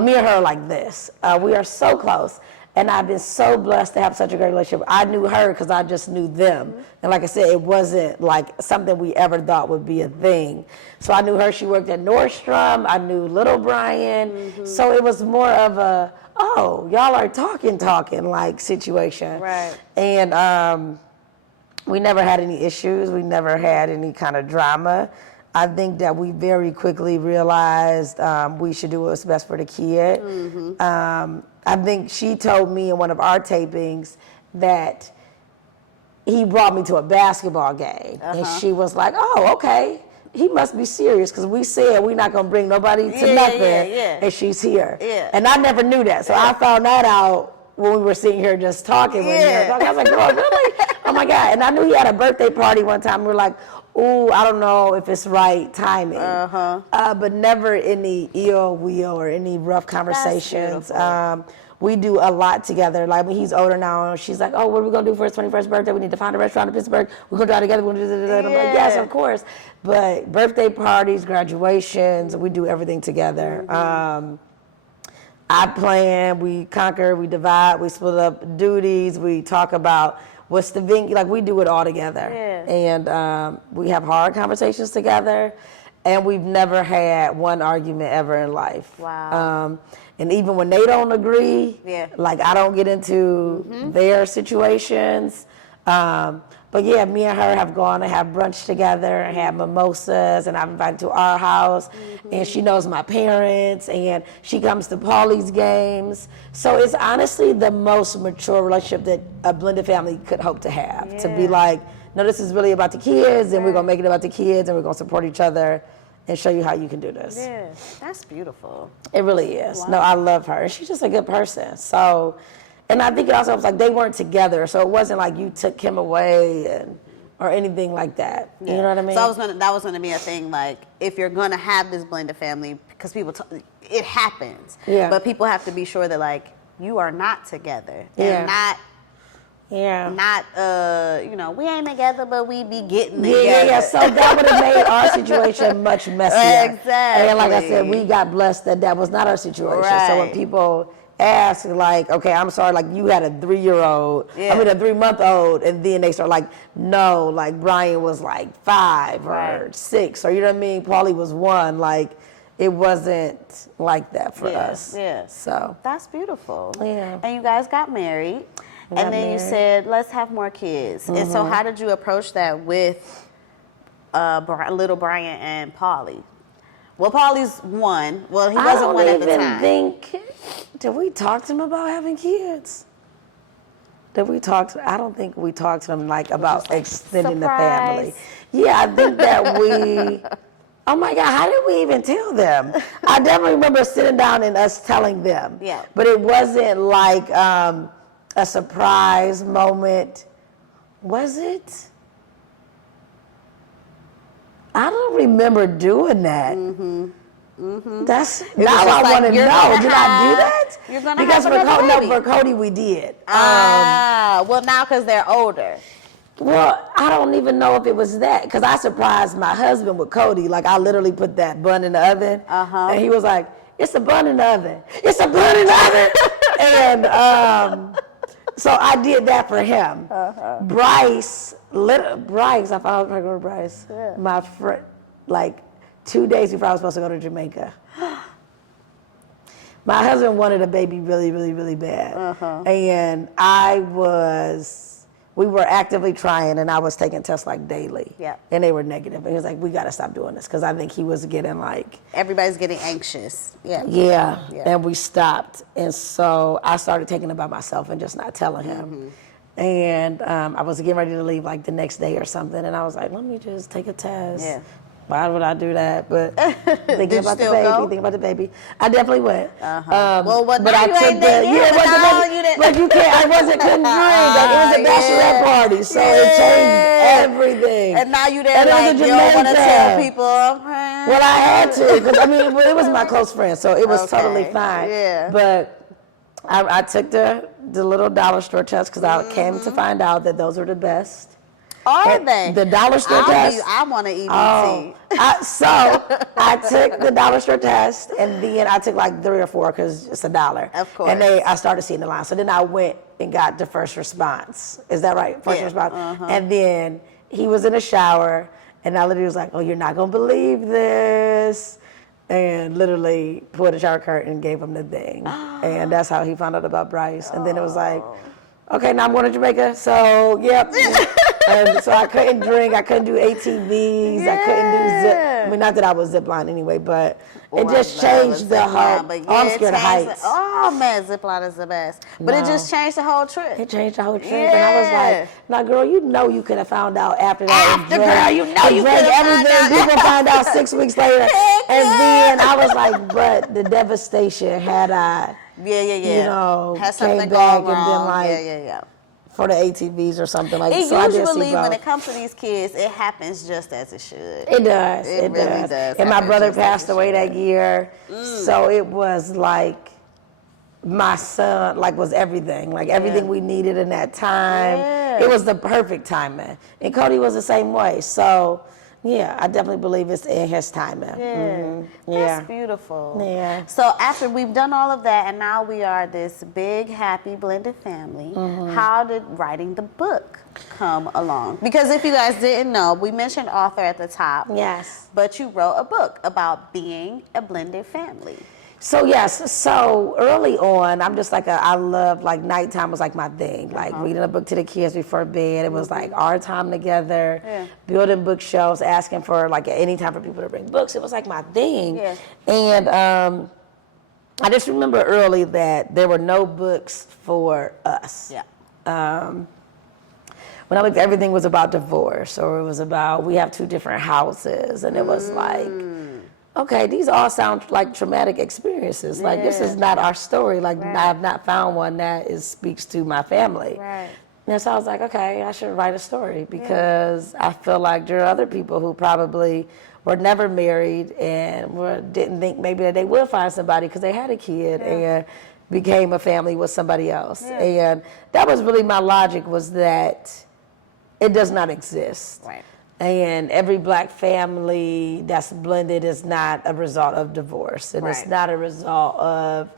Me and her are like this. We are so close. And I've been so blessed to have such a great relationship. I knew her because I just knew them. And like I said, it wasn't like something we ever thought would be a thing. So I knew her. She worked at Nordstrom. I knew little Brian. So it was more of a, oh, y'all are talking like situation. Right. And we never had any issues. We never had any kind of drama. I think that we very quickly realized we should do what's best for the kid. I think she told me in one of our tapings that he brought me to a basketball game. And she was like, oh, okay. He must be serious because we said we're not going to bring nobody to nothing and she's here. And I never knew that. So I found that out when we were sitting here just talking. I was like, girl, really? Oh, my God. And I knew he had a birthday party one time. We were like, ooh, I don't know if it's right timing. But never any ill will or any rough conversations. We do a lot together. Like when he's older now, she's like, oh, what are we going to do for his 21st birthday? We need to find a restaurant in Pittsburgh. We're going to drive together. We're going to do that. I'm like, yes, of course. But birthday parties, graduations, we do everything together. I plan, we conquer, we divide, we split up duties, we talk about what's the venue, like we do it all together. And we have hard conversations together, and we've never had one argument ever in life. Wow. And even when they don't agree, like I don't get into their situations. But yeah, me and her have gone to have brunch together and had mimosas, and I've invited to our house, and she knows my parents, and she comes to Paulie's games. So it's honestly the most mature relationship that a blended family could hope to have. To be like, no, this is really about the kids, and we're gonna make it about the kids, and we're gonna support each other and show you how you can do this. Yeah, that's beautiful. It really is. Wow. No, I love her. She's just a good person. So. And I think it also was like they weren't together, so it wasn't like you took him away or anything like that. You know what I mean? So that was gonna be a thing. Like if you're gonna have this blended family, because it happens. But people have to be sure that like you are not together and not. We ain't together, but we be getting together. So that would have made our situation much messier. Exactly. And like I said, we got blessed that was not our situation. Right. So when people ask like, okay, I'm sorry, like you had a 3-year-old, I mean a 3-month-old, and then they start like, no, like Brian was like 5 or 6, or you know what I mean? Paulie was 1, like it wasn't like that for us. So that's beautiful. Yeah. And you guys got married, and then you said, let's have more kids. And so how did you approach that with little Brian and Paulie? Well, Paulie's 1. Well, he wasn't 1 at the time. Did we talk to him about having kids? I don't think we talked to him like about extending the family. Yeah, I think that we, oh my God, how did we even tell them? I definitely remember sitting down and us telling them. But it wasn't like a surprise moment. Was it? I don't remember doing that. That's now I like, want to you're know. gonna Did I do have- that? you're gonna because have for another Cody, baby. no, for Cody we did. well, now because they're older. Well, I don't even know if it was that because I surprised my husband with Cody. Like I literally put that bun in the oven, and he was like, "It's a bun in the oven. It's a bun in the oven." And so I did that for him. Bryce, I found out pregnant with Bryce. Yeah. My friend, like 2 days before I was supposed to go to Jamaica. My husband wanted a baby really, really, really bad, and we were actively trying, and I was taking tests like daily. Yeah. And they were negative. And he was like, we got to stop doing this because I think he was getting like. Everybody's getting anxious. Yeah. Yeah. And we stopped. And so I started taking it by myself and just not telling him. And I was getting ready to leave like the next day or something. And I was like, let me just take a test. Yeah. Why would I do that? But thinking you about the still baby, go? thinking about the baby. I definitely went. Well, but now I you took ain't there yet, but now you didn't. But you can't. I wasn't couldn't drink. Like, it was a bachelorette party, so it changed everything. And now you there And it was like a you don't want to Jamaica. tell people. Okay. Well, I had to because I mean it was my close friend, so it was totally fine. Yeah. But I took the little dollar store test because I came to find out that those are the best. Are they? The dollar store test. I want an EBT. So I took the dollar store test, and then I took like 3 or 4 because it's $1. Of course. And I started seeing the line. So then I went and got the first response. Is that right? First response. And then he was in the shower, and I literally was like, "Oh, you're not gonna believe this." And literally pulled the shower curtain and gave him the thing. And that's how he found out about Bryce. And then it was like, okay, now I'm going to Jamaica. So, yep. And so I couldn't drink. I couldn't do ATVs. I couldn't do zip. I mean, not that I was zip line anyway, but it just changed the whole. I'm scared of heights. Oh man, zip line is the best. But it just changed the whole trip. It changed the whole trip, and I was like, "Now, girl, you know you could have found out after that." After, girl, you know you could have found out. People find out 6 weeks later, and then I was like, "But the devastation had I, you know, has came something back gone and wrong. then like for the ATVs or something like that." It So I did see usually, when both. it comes to these kids, it happens just as it should. It does. It really does And my happen brother just as passed it away should. that year, so it was like my son was everything, like everything we needed in that time. Yeah. It was the perfect timing, and Cody was the same way. So yeah, I definitely believe it's in his timing. That's beautiful. Yeah. So after we've done all of that, and now we are this big, happy, blended family, how did writing the book come along? Because if you guys didn't know, we mentioned author at the top. Yes. But you wrote a book about being a blended family. So yes, so early on, I'm just like I love like nighttime was like my thing. Like reading a book to the kids before bed. It was like our time together, building bookshelves, asking for like any time for people to bring books. It was like my thing. Yeah. And I just remember early that there were no books for us. Yeah. When I looked, everything was about divorce, or it was about we have 2 different houses, and it was like, okay, these all sound like traumatic experiences. Like this is not our story. Like I have not found one that speaks to my family. Right. And so I was like, okay, I should write a story because I feel like there are other people who probably were never married and didn't think maybe that they would find somebody because they had a kid and became a family with somebody else. And that was really my logic, was that it does not exist. Right. And every black family that's blended is not a result of divorce. And it's not a result of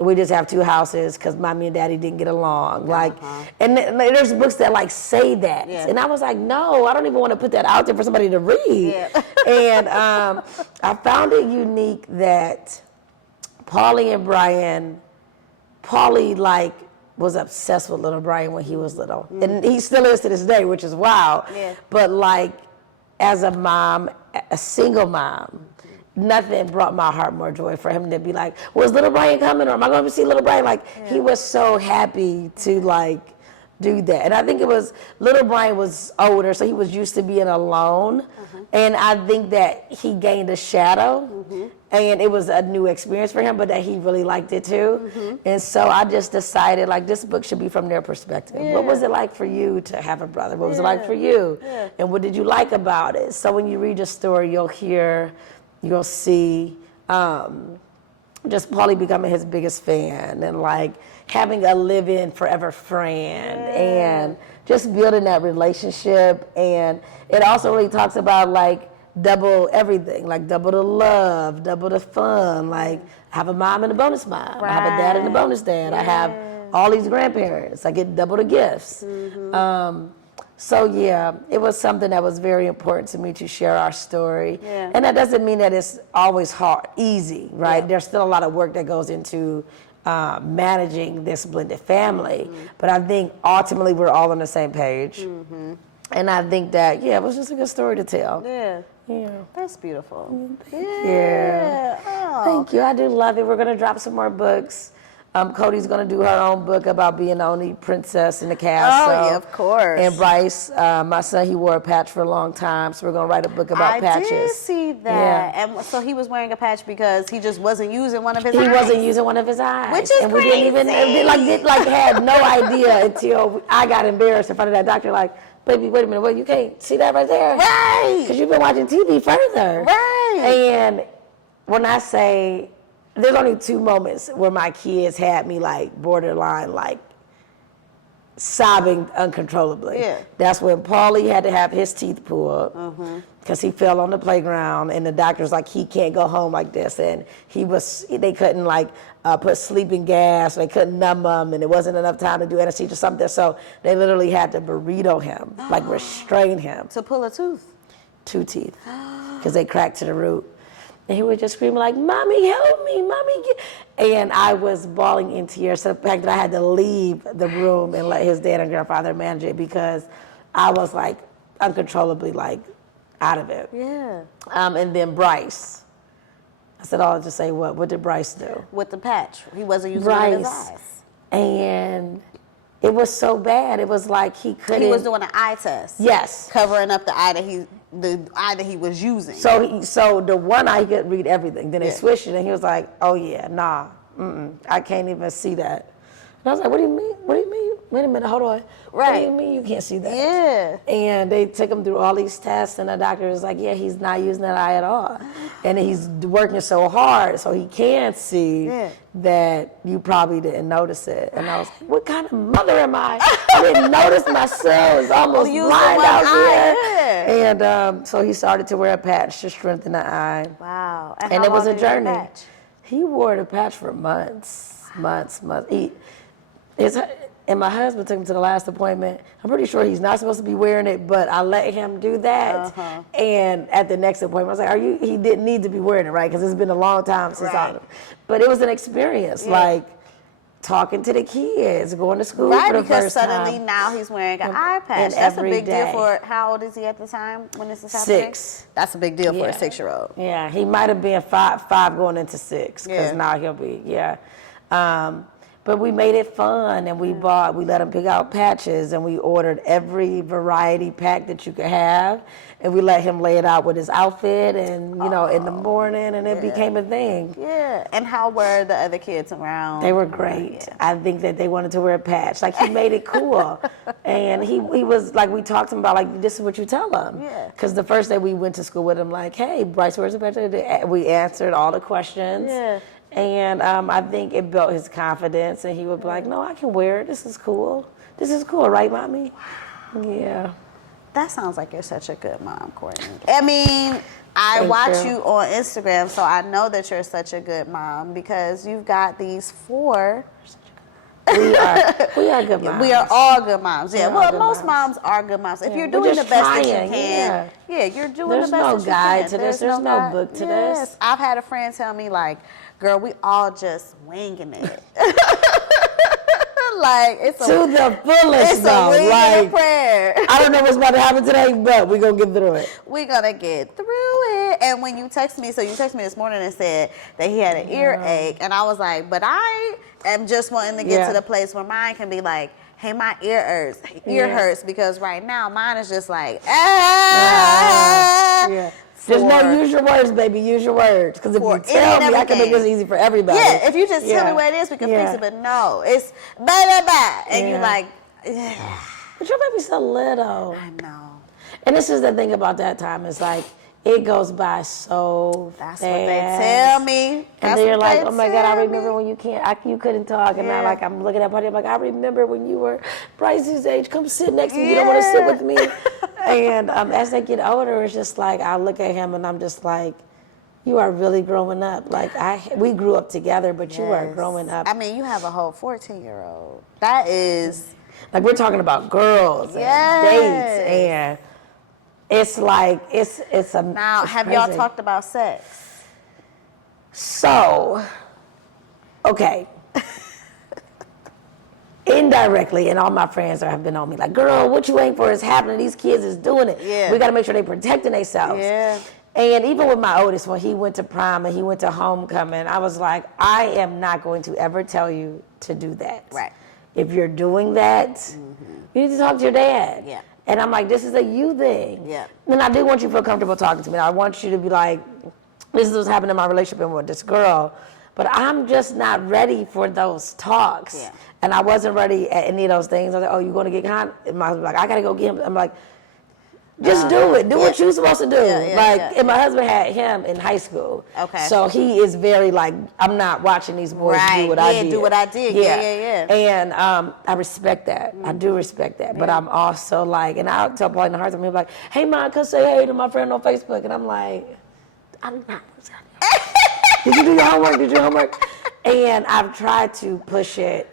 we just have 2 houses because mommy and daddy didn't get along. Like, and there's books that like say that. And I was like, no, I don't even want to put that out there for somebody to read. And I found it unique that Paulie and Brian, Paulie was obsessed with little Brian when he was little. And he still is to this day, which is wild. But as a mom, a single mom, nothing brought my heart more joy for him to be like, was little Brian coming, or am I going to see little Brian? He was so happy to do that. And I think it was, little Brian was older, so he was used to being alone. And I think that he gained a shadow, and it was a new experience for him, but that he really liked it too. And so I just decided, like, this book should be from their perspective. What was it like for you to have a brother? What was it like for you? And what did you like about it? So when you read the story, you'll hear, you'll see just Paulie becoming his biggest fan, and like having a live-in forever friend, and just building that relationship. And it also really talks about like double everything, like double the love, double the fun. Like I have a mom and a bonus mom. I have a dad and a bonus dad. I have all these grandparents. I get double the gifts. So yeah, it was something that was very important to me to share our story. And that doesn't mean that it's always easy, right? There's still a lot of work that goes into managing this blended family. But I think ultimately we're all on the same page. And I think that, it was just a good story to tell. That's beautiful. Thank you. Thank you. I do love it. We're going to drop some more books. Cody's going to do her own book about being the only princess in the castle. Oh, yeah, of course. And Bryce, my son, he wore a patch for a long time, so we're going to write a book about patches. I did see that. And so he was wearing a patch because he just wasn't using one of his eyes. He wasn't using one of his eyes. Which is and crazy. We didn't even, had no idea until I got embarrassed in front of that doctor, like, baby, wait a minute, you can't see that right there? Right. Because you've been watching TV further. Right. And when I say, there's only 2 moments where my kids had me like borderline, like sobbing uncontrollably. That's when Paulie had to have his teeth pulled because he fell on the playground, and the doctor's like, he can't go home like this. And they couldn't like put sleeping gas, they couldn't numb him, and it wasn't enough time to do anesthesia or something. So they literally had to burrito him, like restrain him. To pull a tooth? 2 teeth, because they cracked to the root. And he would just scream like, "Mommy, help me, Mommy." And I was bawling in tears. So the fact that I had to leave the room and let his dad and grandfather manage it, because I was like uncontrollably like out of it. And then Bryce. I said, I'll just say what? What did Bryce do? With the patch. He wasn't using one of his eyes. And it was so bad. It was like he couldn't. He was doing an eye test. Yes. Covering up the eye that he was using. So the one eye, he could read everything. Then they switched it, and he was like, "Oh yeah, nah, I can't even see that." And I was like, "What do you mean? What do you mean? Wait a minute, hold on. What do you mean you can't see that?" And they took him through all these tests, and the doctor was like, "Yeah, he's not using that eye at all, and he's working so hard, so he can see that you probably didn't notice it." And I was like, "What kind of mother am I? I didn't notice my son was almost blind out here." And so he started to wear a patch to strengthen the eye. Wow. And it was a journey. He wore the patch for months. And my husband took him to the last appointment. I'm pretty sure he's not supposed to be wearing it, but I let him do that. And at the next appointment, I was like, he didn't need to be wearing it, right? Because it's been a long time since but it was an experience, like talking to the kids, going to school for the first time. Because suddenly now he's wearing an eye patch. That's a big deal for, how old is he at the time when this is happening? 6. That's a big deal for a 6-year-old. Yeah, he might have been 5 going into 6, because now he'll be, but we made it fun, and we let him pick out patches, and we ordered every variety pack that you could have, and we let him lay it out with his outfit, and in the morning, and it became a thing. And how were the other kids around? They were great. I think that they wanted to wear a patch. Like, he made it cool. And he was, like, we talked to him about, like, this is what you tell him. Because the first day we went to school with him, like, "Hey, Bryce, where's the patch?" We answered all the questions. And I think it built his confidence, and he would be like, "No, I can wear it. This is cool. This is cool, right, Mommy?" Yeah. That sounds like you're such a good mom, Courtney. I mean, I watch you on Instagram, so I know that you're such a good mom, because you've got these 4. We are good moms. We are all good moms. Well, most moms are good moms. If you're doing the best that you can, you're doing the best that you can. There's no guide to this. There's no book to this. I've had a friend tell me, like, "Girl, we all just winging it." Like, it's to the fullest, it's a wing and a prayer. I don't know what's about to happen today, but we're going to get through it. We're going to get through it. And when you text me, so you texted me this morning and said that he had an earache, and I was like, but I am just wanting to get to the place where mine can be like, hey, my ear hurts because right now mine is just like, Yeah. Just no, use your words, baby. Use your words. Because if you tell me, I can make this easy for everybody. Yeah, if you just tell me what it is, we can fix it. But no, it's blah, blah, blah. And you're like, But your baby's so little. I know. And this is the thing about that time. It's like, it goes by so That's fast. what they tell me. And then you're like, oh my God, I remember when you couldn't talk. And now like I'm looking at Buddy, I'm like, I remember when you were Bryce's age. Come sit next to me. You don't want to sit with me. And as they get older, it's just like, I look at him and I'm just like, you are really growing up. Like we grew up together, but you are growing up. I mean, you have a whole 14-year-old. That is. Like we're talking about girls and dates and it's like, it's a. Now, have y'all talked about sex? So, okay. Indirectly, and all my friends have been on me like, girl, what you waiting for is happening. These kids is doing it. Yeah. We got to make sure they protecting themselves. Yeah. And even with my oldest, when he went to prom and he went to homecoming, I was like, I am not going to ever tell you to do that. Right. If you're doing that, you need to talk to your dad. Yeah. And I'm like, this is a you thing. Yeah. And I do want you to feel comfortable talking to me. I want you to be like, this is what's happening in my relationship with this girl. But I'm just not ready for those talks. Yeah. And I wasn't ready at any of those things. I was like, oh, you going to get con? And my husband was like, I got to go get him. I'm like, just do it. Do what you're supposed to do. And my husband had him in high school. Okay. So he is very like, I'm not watching these boys do what I did. do what I did. Yeah. And I respect that. I do respect that. But I'm also like, and I'll tell Paul in the heart of me like, hey, Mom, come say hey to my friend on Facebook. And I'm like, I'm not. Did you do your homework? Did you do your homework? And I've tried to push it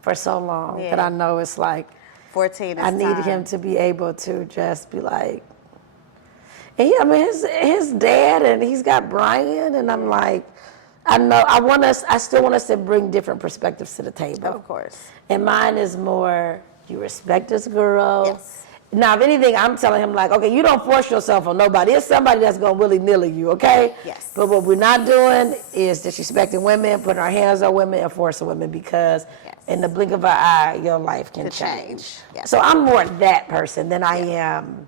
for so long that I know it's like, 14 is I need him to be able to just be like, and I mean, his dad, and he's got Brian, and I'm like, I still want us to bring different perspectives to the table. Of course. And mine is more, you respect this girl. Yes. Now, if anything, I'm telling him like, okay, you don't force yourself on nobody. It's somebody that's going to willy-nilly you, okay? Yes. But what we're not doing is disrespecting women, putting our hands on women, and forcing women because in the blink of an eye, your life can change. Yes. So I'm more that person than I am.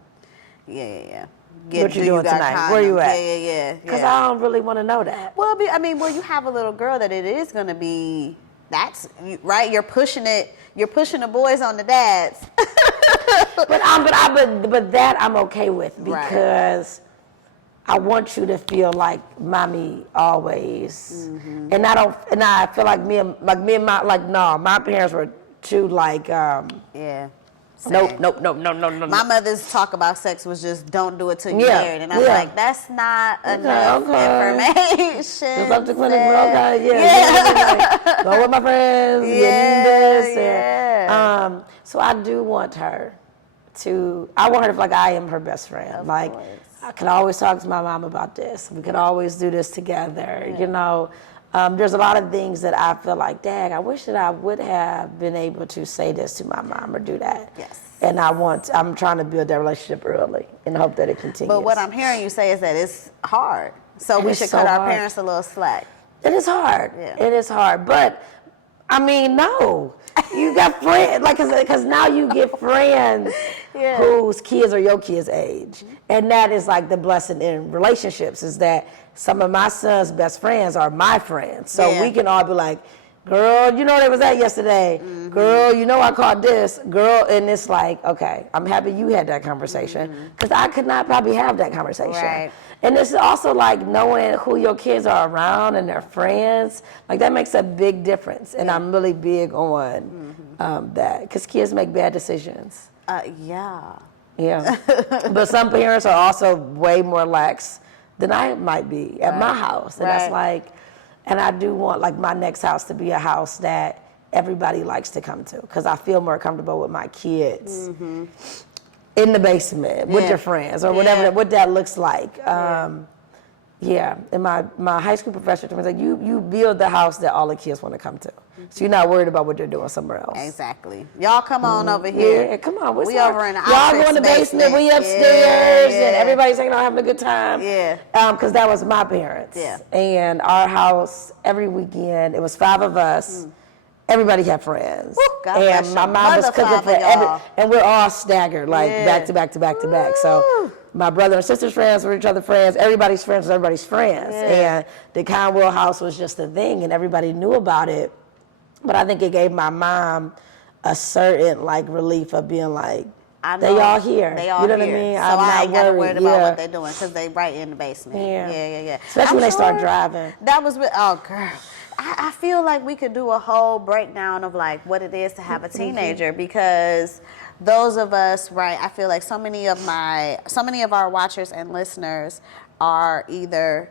Yeah. What you doing tonight? Where you at? Yeah. Because I don't really want to know that. Well, you have a little girl that it is going to be, right? You're pushing it. You're pushing the boys on the dads. but that I'm okay with because I want you to feel like mommy always, and I feel like my parents were too like Nope. My mother's talk about sex was just don't do it till you're married, and I'm like, that's not enough information. Just up to clinic, go with my friends, getting this, so I do want her to. I want her to feel like I am her best friend. Of like course. I can always talk to my mom about this. We can always do this together. You know. There's a lot of things that I feel like, Dad, I wish that I would have been able to say this to my mom or do that. Yes. And I'm trying to build that relationship early and hope that it continues. But what I'm hearing you say is that it's hard. So we should cut our parents a little slack. It is hard. Yeah. It is hard. But, I mean, no. You got friends, like, because now you get friends whose kids are your kids' age. And that is like the blessing in relationships is that some of my son's best friends are my friends. So we can all be like, girl, you know where they was at yesterday. Girl, you know I caught this. Girl, and it's like, okay, I'm happy you had that conversation because I could not probably have that conversation. Right. And it's also like knowing who your kids are around and their friends. Like that makes a big difference. And I'm really big on that because kids make bad decisions. Yeah. But some parents are also way more lax than I might be at my house. And that's like, and I do want like my next house to be a house that everybody likes to come to because I feel more comfortable with my kids in the basement with their friends or whatever, what that looks like. And my high school professor told me, like, you build the house that all the kids want to come to. So you're not worried about what they're doing somewhere else. Exactly. Y'all come on over here. Yeah, come on. We over in the y'all go in the basement, we upstairs, and everybody's hanging out having a good time. Yeah. Because that was my parents. Yeah. And our house, every weekend, it was 5 of us. everybody had friends. Woo, God bless and my your mom was mother, cooking for father, y'all. and we're all staggered, like back to back to back to back. So my brother and sister's friends were each other's friends. Everybody's friends was everybody's friends. And the Conwell house was just a thing, and everybody knew about it. But I think it gave my mom a certain like relief of being like, they all here. They all you know here. what I mean? So I'm I not ain't got to worry worried. about what they're doing because they right in the basement. Yeah. Especially when they start driving. That was, oh girl. I feel like we could do a whole breakdown of like what it is to have a teenager because those of us, right, I feel like so many of our watchers and listeners are either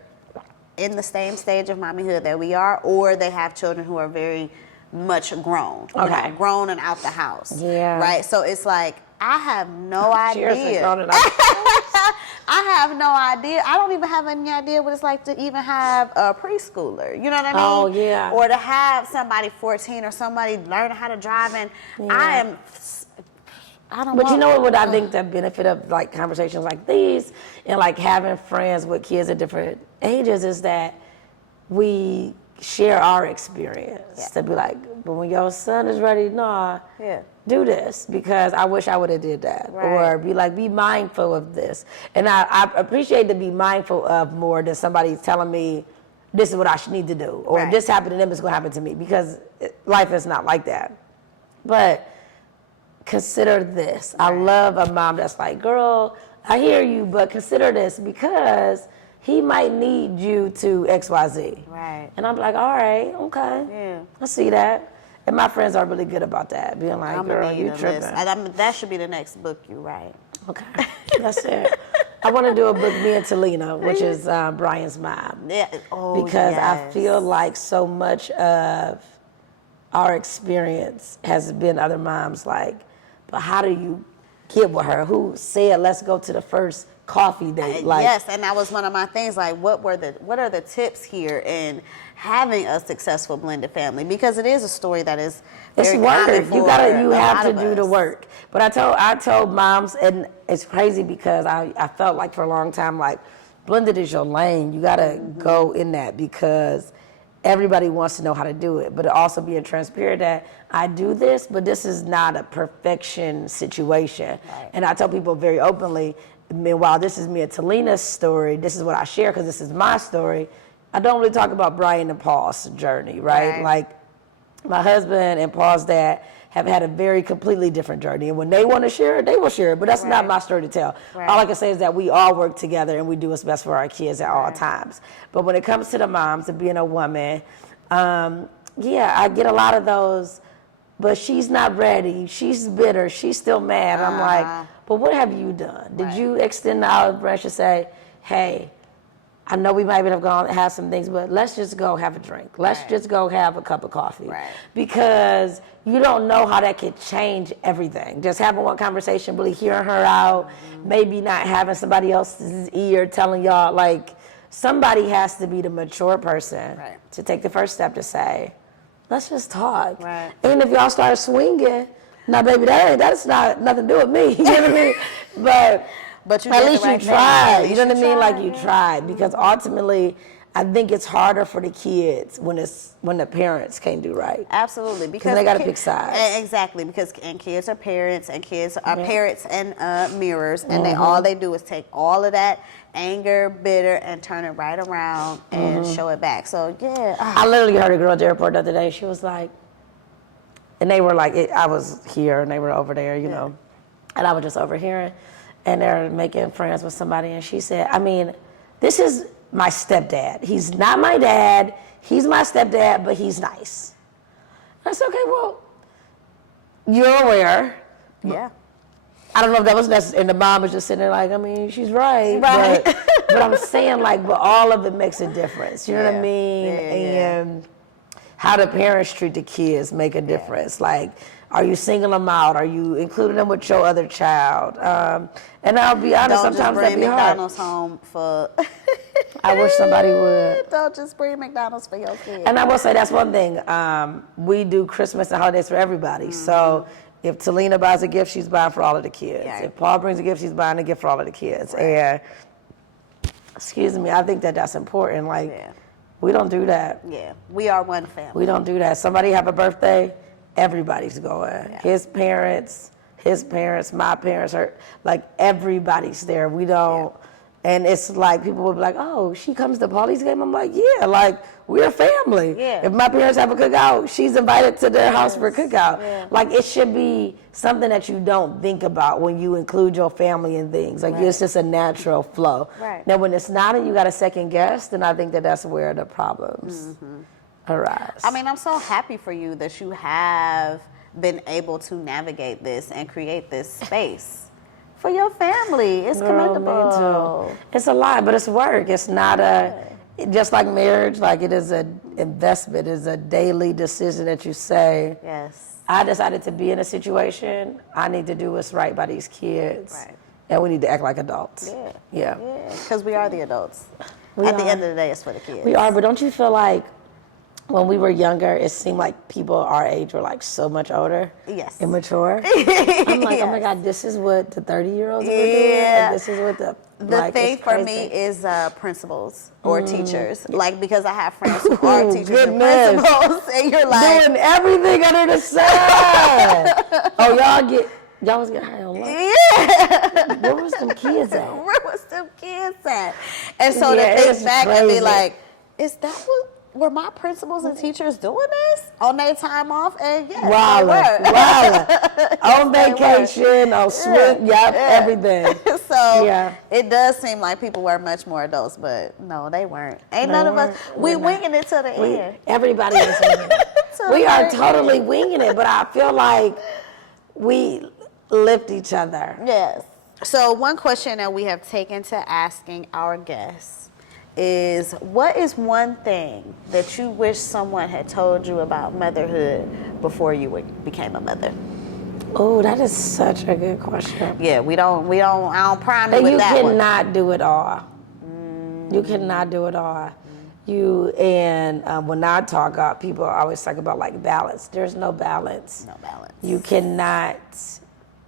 in the same stage of mommyhood that we are, or they have children who are very much grown. Okay. Grown and out the house. Yeah. Right? So it's like, I have no idea. Cheers for grown and out the house. I have no idea. I don't even have any idea what it's like to even have a preschooler. You know what I mean? Oh, yeah. Or to have somebody 14 or somebody learning how to drive. And I don't know. But you know what I think the benefit of like conversations like these and like having friends with kids at different ages is that we share our experience to be like, but when your son is ready, do this because I wish I would have did that. Right. Or be like, be mindful of this. And I appreciate to be mindful of more than somebody telling me this is what I should need to do. Or if this happened to them, it's going to happen to me because life is not like that. But consider this. I love a mom that's like, girl, I hear you, but consider this because he might need you to XYZ. Right. And I'm like, all right, okay. Yeah. I see that. And my friends are really good about that, being like, I'm girl, gonna you need tripping. that should be the next book you write. Okay, that's it. I want to do a book, Me and Talina, which is Brian's mom. Yeah. Oh, because I yes. feel like so much of our experience has been other moms like, but how do you get with her? Who said, let's go to the first coffee date? Like, yes, and that was one of my things. Like, what are the tips here in having a successful blended family? Because it is a story that is very common it's work. for You a have lot to of do the us. work. But I told moms, and it's crazy because I felt like for a long time like blended is your lane. You gotta go in that because everybody wants to know how to do it, but also being transparent that I do this, but this is not a perfection situation. Right. And I tell people very openly, meanwhile, this is me and Talina's story, this is what I share because this is my story. I don't really talk about Brian and Paul's journey, right? Like my husband and Paul's dad have had a very completely different journey. And when they want to share it, they will share it. But that's not my story to tell. Right. All I can say is that we all work together and we do what's best for our kids at all times. But when it comes to the moms and being a woman, I get a lot of those, but she's not ready. She's bitter. She's still mad. I'm like, but what have you done? Did you extend the olive branch and say, hey, I know we might have some things, but let's just go have a drink. Let's just go have a cup of coffee. Right. Because you don't know how that could change everything. Just having one conversation, really hearing her out, maybe not having somebody else's ear telling y'all, like, somebody has to be the mature person to take the first step to say, let's just talk. Right. And if y'all start swinging, now, baby, that's not nothing to do with me. You know what I mean? But you at least you tried. You know what I mean? Like you tried. tried. Because ultimately, I think it's harder for the kids when the parents can't do right. Absolutely, because they got to pick sides. Exactly, because kids are parents, and kids are parents and mirrors, and all they do is take all of that anger, bitter, and turn it right around and show it back. So I literally heard a girl at the airport the other day. She was like, and they were like, I was here and they were over there, you know, and I was just overhearing, and they're making friends with somebody, and she said, I mean, this is my stepdad. He's not my dad. He's my stepdad, but he's nice. I said, okay, well, you're aware. Yeah. I don't know if that was necessary. And the mom was just sitting there like, I mean, she's right. But I'm saying like, but all of it makes a difference. You know what I mean? And how the parents treat the kids make a difference. Like, are you singling them out? Are you including them with your other child? And I'll be honest, sometimes that'd be hard. Don't just bring McDonald's home for... I wish somebody would. Don't just bring McDonald's for your kids. And I will say that's one thing. We do Christmas and holidays for everybody. So if Talina buys a gift, she's buying for all of the kids. Yeah. If Paul brings a gift, she's buying a gift for all of the kids. Right. And excuse me, I think that's important. Like We don't do that. Yeah, we are one family. We don't do that. Somebody have a birthday, everybody's going. Yeah. His parents, my parents, like everybody's there. We don't, and it's like people would be like, oh, she comes to Paulie's game? I'm like, yeah, like we're a family. Yeah. If my parents have a cookout, she's invited to their house for a cookout. Yeah. Like it should be something that you don't think about when you include your family in things. Like it's just a natural flow. Right. Now when it's not and you got a second guest, then I think that's where the problems arise. I mean, I'm so happy for you that you have been able to navigate this and create this space for your family. It's commendable. Me too. It's a lot, but it's work. It's not just like marriage, like it is an investment. It's a daily decision that you say, yes, I decided to be in a situation, I need to do what's right by these kids. Right. And we need to act like adults. Yeah. Because we are the adults. We At the are. end of the day, it's for the kids. We are, but don't you feel like when we were younger, it seemed like people our age were like so much older? Yes. Immature? I'm like, oh my God, this is what the 30-year-olds were doing? Like, this is what the thing for me is principals or teachers. Like, because I have friends who are teachers and principals, and you're like... doing everything under the sun. Y'all was getting high on lunch. Yeah. Where was them kids at? Where was them kids at? And so Yeah, to it's think back and be crazy. like, is that what... Were my principals and teachers doing this on their time off? And yes, Wildin'. On vacation, on swim, everything. So it does seem like people were much more adults, but no, they weren't. Ain't none of us. We winging it to the end. Everybody is winging it. We are totally winging it, but I feel like we lift each other. Yes. So one question that we have taken to asking our guests is, what is one thing that you wish someone had told you about motherhood before you became a mother? Oh, that is such a good question. Yeah, I don't prime you with that one. You cannot do it all. You cannot do it all. When I talk, people always talk about like balance. There's no balance. No balance. You cannot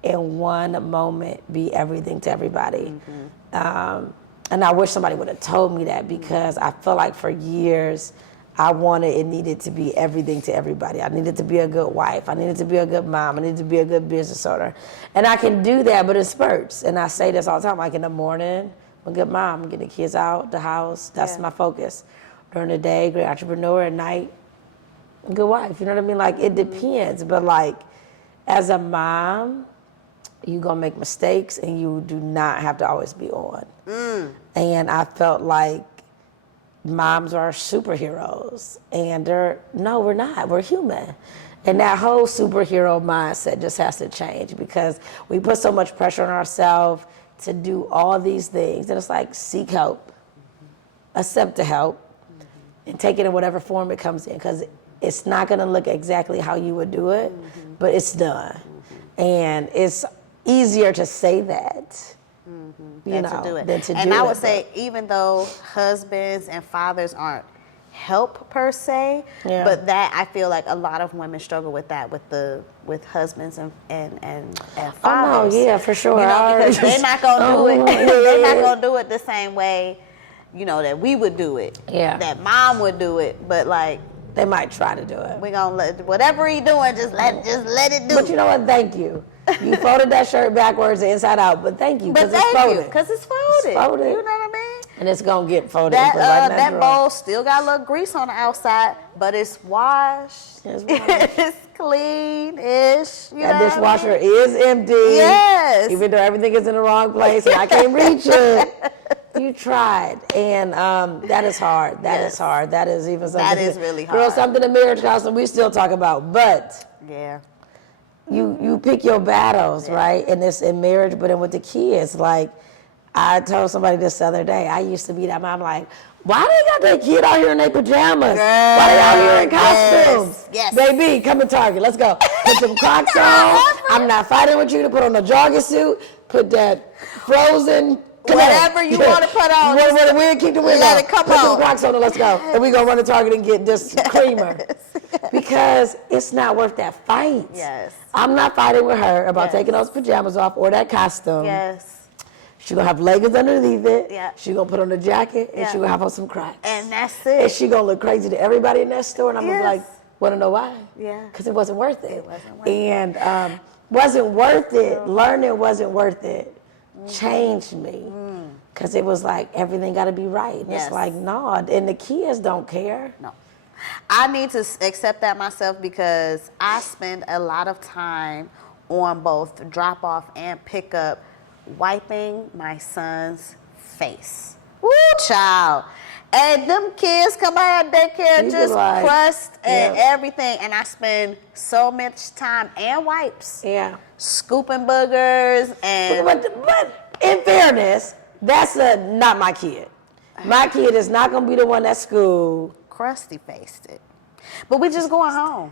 in one moment be everything to everybody. And I wish somebody would have told me that, because I feel like for years I needed to be everything to everybody. I needed to be a good wife. I needed to be a good mom. I needed to be a good business owner. And I can do that, but in spurts. And I say this all the time, like in the morning, I'm a good mom, I'm getting the kids out, the house, that's my focus. During the day, great entrepreneur. At night, good wife, you know what I mean? Like it depends, but like as a mom, you're gonna make mistakes and you do not have to always be on. And I felt like moms are superheroes, and no, we're not, we're human. And that whole superhero mindset just has to change, because we put so much pressure on ourselves to do all these things, and it's like, seek help, accept the help, and take it in whatever form it comes in, because it's not gonna look exactly how you would do it, but it's done. And it's easier to say that than to do it. And I would say, even though husbands and fathers aren't help per se, but that I feel like a lot of women struggle with that with husbands and fathers. Oh no, yeah, for sure. You know, because they're not gonna do it. They're not gonna do it the same way, you know, that we would do it. Yeah. That mom would do it, but like they might try to do it. We gonna let whatever he doing, just let it do. But you know what? Thank you. You folded that shirt backwards and inside out, but thank you, because it's folded. Because it's folded. You know what I mean? And it's gonna get folded. That bowl still got a little grease on the outside, but it's washed. It's clean-ish. That dishwasher is empty. Yes. Even though everything is in the wrong place and I can't reach it. You tried, and that is hard. That is hard. That is even something. That is really hard. Girl, something in marriage counseling we still talk about, but you pick your battles, right? And it's in marriage, but then with the kids, like I told somebody this the other day, I used to be that mom, like, why they got that kid out here in their pajamas? Why they out here in costumes? Yes. Baby, come to Target. Let's go. Put some Crocs on. I'm not fighting with you to put on a jogging suit. Put that Frozen. Whatever you want to put on. We'll keep the wind let on. it come Put on. some Crocs on and let's go. And we're going to run to Target and get this creamer. Because it's not worth that fight. Yes. I'm not fighting with her about taking those pajamas off or that costume. Yes. She gonna have leggings underneath it. Yeah. She gonna put on a jacket, and Yeah. she gonna have on some Crocs. And that's And it. she gonna look crazy to everybody in that store, and I'm gonna be like, Yes. wanna know why? Yeah. Because it wasn't worth it. It wasn't worth it. And wasn't worth it. Learning wasn't worth it. Changed me. Because it was like, everything gotta be right. And Yes. it's like, no, and the kids don't care. No. I need to accept that myself because I spend a lot of time on both drop off and pick up wiping my son's face. Woo, child. And them kids come out of daycare You just be like, crust and yeah. everything. And I spend so much time and wipes Yeah. scooping boogers and But in fairness, that's not my kid. My kid is not gonna be the one at school. crusty faced it. But we just going home.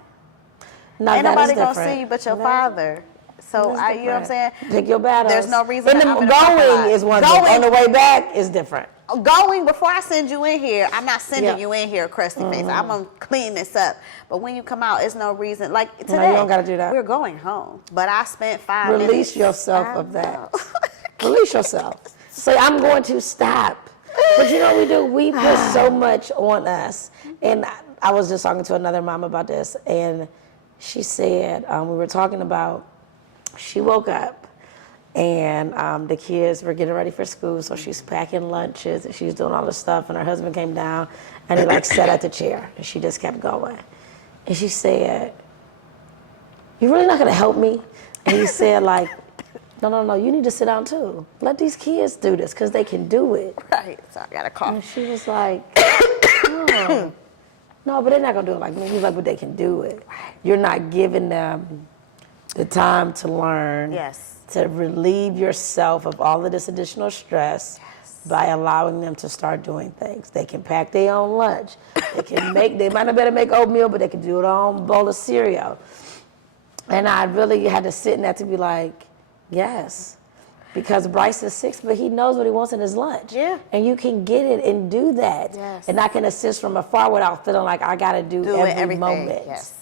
No, Ain't that is nobody gonna different. see you but your No, father. So that's you know what I'm saying? different. Pick your battles. There's no reason And to the hop in the parking lot. going is one thing. Going- On the way back is different. Going before I send you in here, I'm not sending Yeah. you in here crusty face. I'm gonna clean this up. But when you come out, it's no reason. Like today, No, you don't gotta do that. We're going home. But I spent 5 minutes. Release yourself I of that. know. Release yourself. Say, I'm going to stop. But you know what we do? We put so much on us. And I was just talking to another mom about this, and she said, we were talking about, she woke up, and the kids were getting ready for school, so she's packing lunches, and she's doing all this stuff, and her husband came down, and he like sat at the chair, and she just kept going. And she said, you really not gonna help me? And he said like, no, you need to sit down too. Let these kids do this, because they can do it. Right. So I got a cough. And she was like, no, but they're not gonna do it like me. He's like, but they can do it. You're not giving them the time to learn. Yes. To relieve yourself of all of this additional stress by allowing them to start doing things. They can pack their own lunch. They might not better make oatmeal, but they can do it on a bowl of cereal. And I really had to sit in that to be like, yes. Because Bryce is 6, but he knows what he wants in his lunch. Yeah. And you can get it and do that. Yes. And I can assist from afar without feeling like I got to do every moment. Yes.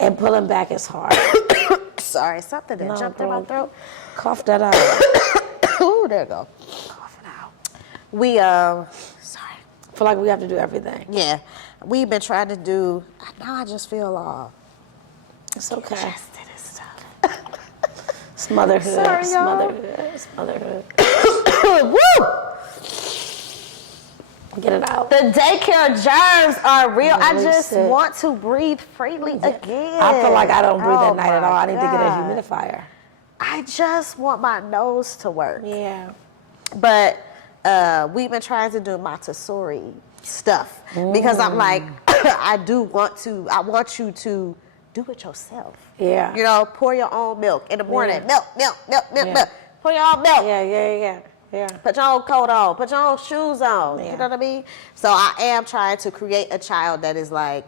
And pulling back is hard. Sorry, something that jumped in my girl. throat. Cough that out. Ooh, there you go. Coughing out. We sorry. I feel like we have to do everything. Yeah, we've been trying to do. Now I just feel all It's okay. chested and stuff. It's motherhood. Sorry, It's y'all. motherhood. It's motherhood. Woo! Get it out. The daycare germs are real. I Release just it. want to breathe freely again. I feel like I don't breathe at night at my all. I need to get a God. humidifier. I just want my nose to work. Yeah. But we've been trying to do Montessori stuff because I'm like, I want you to do it yourself. Yeah. You know, pour your own milk in the morning. Yeah. Milk. Yeah. Pour your own milk. Yeah. Put your own coat on. Put your own shoes on. Yeah. You know what I mean? So I am trying to create a child that is like,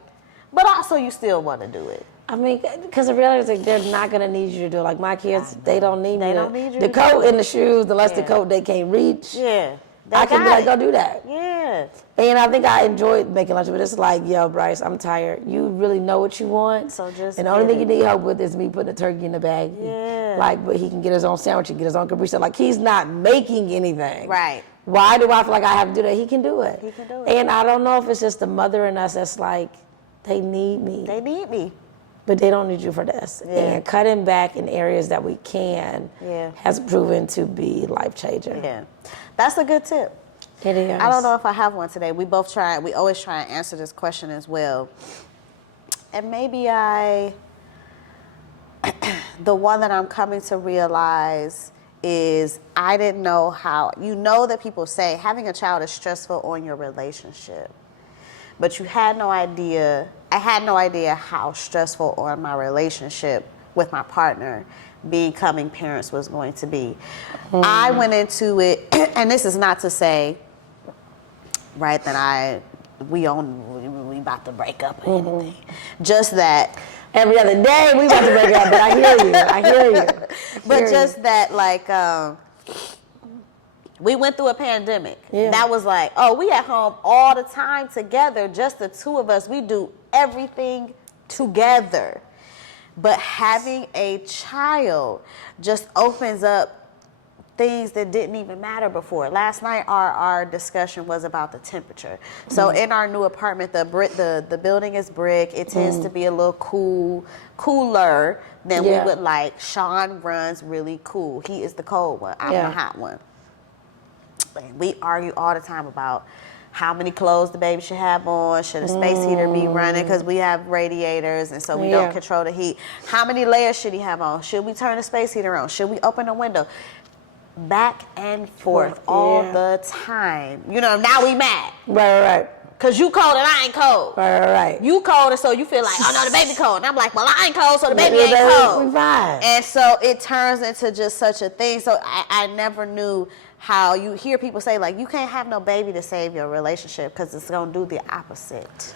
but also you still want to do it. I mean, because the reality is like, they're not going to need you to do it. Like my kids, they don't need me. They don't need you The to coat do it. and the shoes, unless the Yeah. coat they can't reach. Yeah. I can be like, go do that. Yeah. And I think I enjoyed making lunch, but it's like, yo, Bryce, I'm tired. You really know what you want. So just and the only get thing you need help with is me putting a turkey in the bag. Yeah. Like, but he can get his own sandwich, he can get his own Capri Sun. Like, he's not making anything. Right. Why do I feel like I have to do that? He can do it. He can do it. And I don't know if it's just the mother in us that's like, they need me. They need me. But they don't need you for this. Yeah. And cutting back in areas that we can Yeah. has proven to be life-changing. Yeah. That's a good tip. It is. I don't know if I have one today. We always try and answer this question as well. And maybe the one that I'm coming to realize is I didn't know how, you know that people say having a child is stressful on your relationship, but I had no idea how stressful on my relationship with my partner becoming parents was going to be. I went into it, and this is not to say, right, that we about to break up or anything. Just that Every other day we about to break up, but I hear you. but just that, like, we went through a pandemic. Yeah. That was like, oh, we at home all the time together, just the two of us. We do everything together. But having a child just opens up things that didn't even matter before. Last night, our discussion was about the temperature. So in our new apartment, the building is brick. It tends to be a little cooler than we would like. Sean runs really cool. He is the cold one. I'm the hot one. And we argue all the time about how many clothes the baby should have on. Should a space heater be running? Because we have radiators, and so we don't control the heat. How many layers should he have on? Should we turn the space heater on? Should we open the window? Back and forth all the time. You know, now we mad. Right. Cause you cold and I ain't cold. Right. You cold, and so you feel like, oh no, the baby cold. And I'm like, well, I ain't cold, so the baby ain't cold. We fine. And so it turns into just such a thing. So I never knew how you hear people say, like, you can't have no baby to save your relationship because it's gonna do the opposite.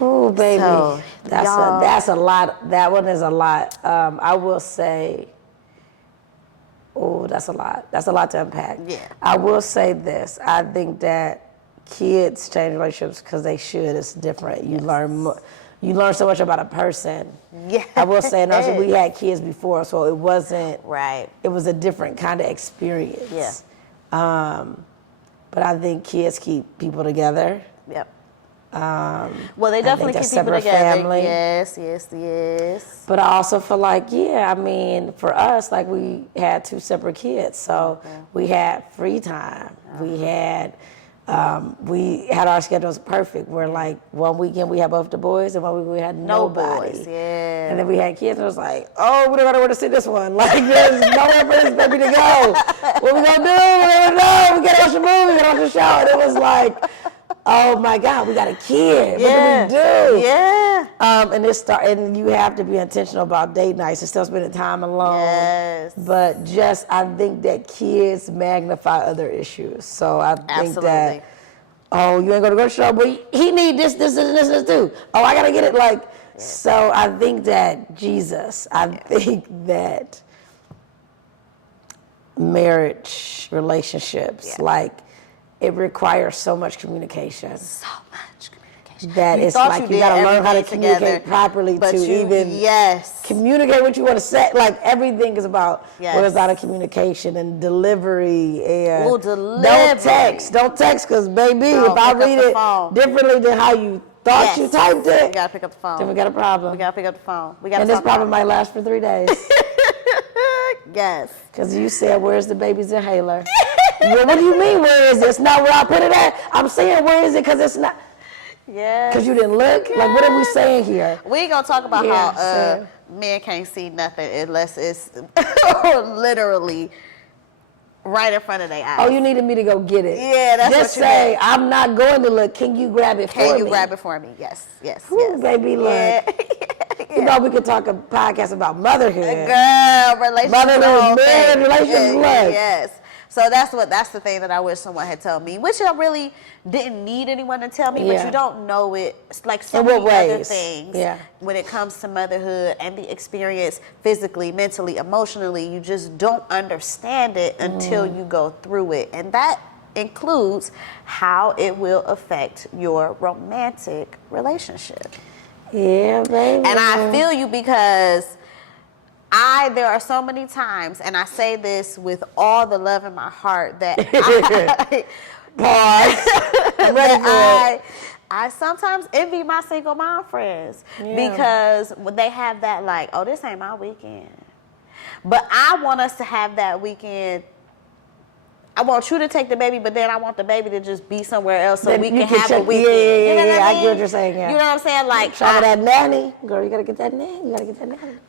Oh, baby, So, that's a lot. That one is a lot. I will say, that's a lot. That's a lot to unpack. Yeah. I will say this. I think that kids change relationships because they should. It's different. You you learn so much about a person. Yeah. I will say, and also we had kids before, so it wasn't right. It was a different kind of experience. Yeah. But I think kids keep people together. Yep. Well, they definitely keep people together. Family. Yes. But I also feel like, I mean, for us, like we had 2 separate kids, so we had free time. We had our schedules perfect. We're like, one weekend we had both the boys, and one weekend we had nobody. Boys, yeah. And then we had kids, and it was like, oh, we don't know where to see this one. Like, there's nowhere for this baby to go. What we gonna do? We don't know. We gotta watch a movie, we gotta watch a show. And it was like, oh my God, we got a kid. What do we do? Yeah. And you have to be intentional about date nights and still spending time alone. Yes. But I think that kids magnify other issues. So I think that, you ain't gonna go to the show, but he need this too. Oh, I gotta get it. Like, so I think that I think that marriage, relationships, like, it requires so much communication. So much communication. That it's like you gotta learn how to communicate properly to even communicate what you want to say. Like, everything is about what is out of communication and delivery and don't text because baby, if I read it differently than how you thought you typed it, you gotta pick up the phone. Then we got a problem. We gotta pick up the phone. We gotta. And this problem might last for 3 days. Yes. Because you said, where's the baby's inhaler? Well, what do you mean, where is it? It's not where I put it at. I'm saying, where is it? Because it's not. Yeah. Because you didn't look? Like, what are we saying here? We ain't gonna talk about how men can't see nothing unless it's literally right in front of their eyes. Oh, you needed me to go get it. Yeah, that's just what you say, meant. I'm not going to look. Can you grab it for me? Can you grab it for me? Yes. Ooh, baby, look. Yeah. You know, we could talk a podcast about motherhood. Girl, relationships. Motherhood, man, relationships, look. Yes. So that's the thing that I wish someone had told me, which I really didn't need anyone to tell me, but you don't know it. It's like so many other things when it comes to motherhood and the experience physically, mentally, emotionally. You just don't understand it until you go through it. And that includes how it will affect your romantic relationship. Yeah, baby. And I feel you because there are so many times, and I say this with all the love in my heart, that I sometimes envy my single mom friends because they have that, like, oh, this ain't my weekend. But I want us to have that weekend. I want you to take the baby, but then I want the baby to just be somewhere else so we can have a weekend. Yeah, you know what I mean? I get what you're saying, You know what I'm saying? Like, that nanny. Girl, you gotta get that nanny.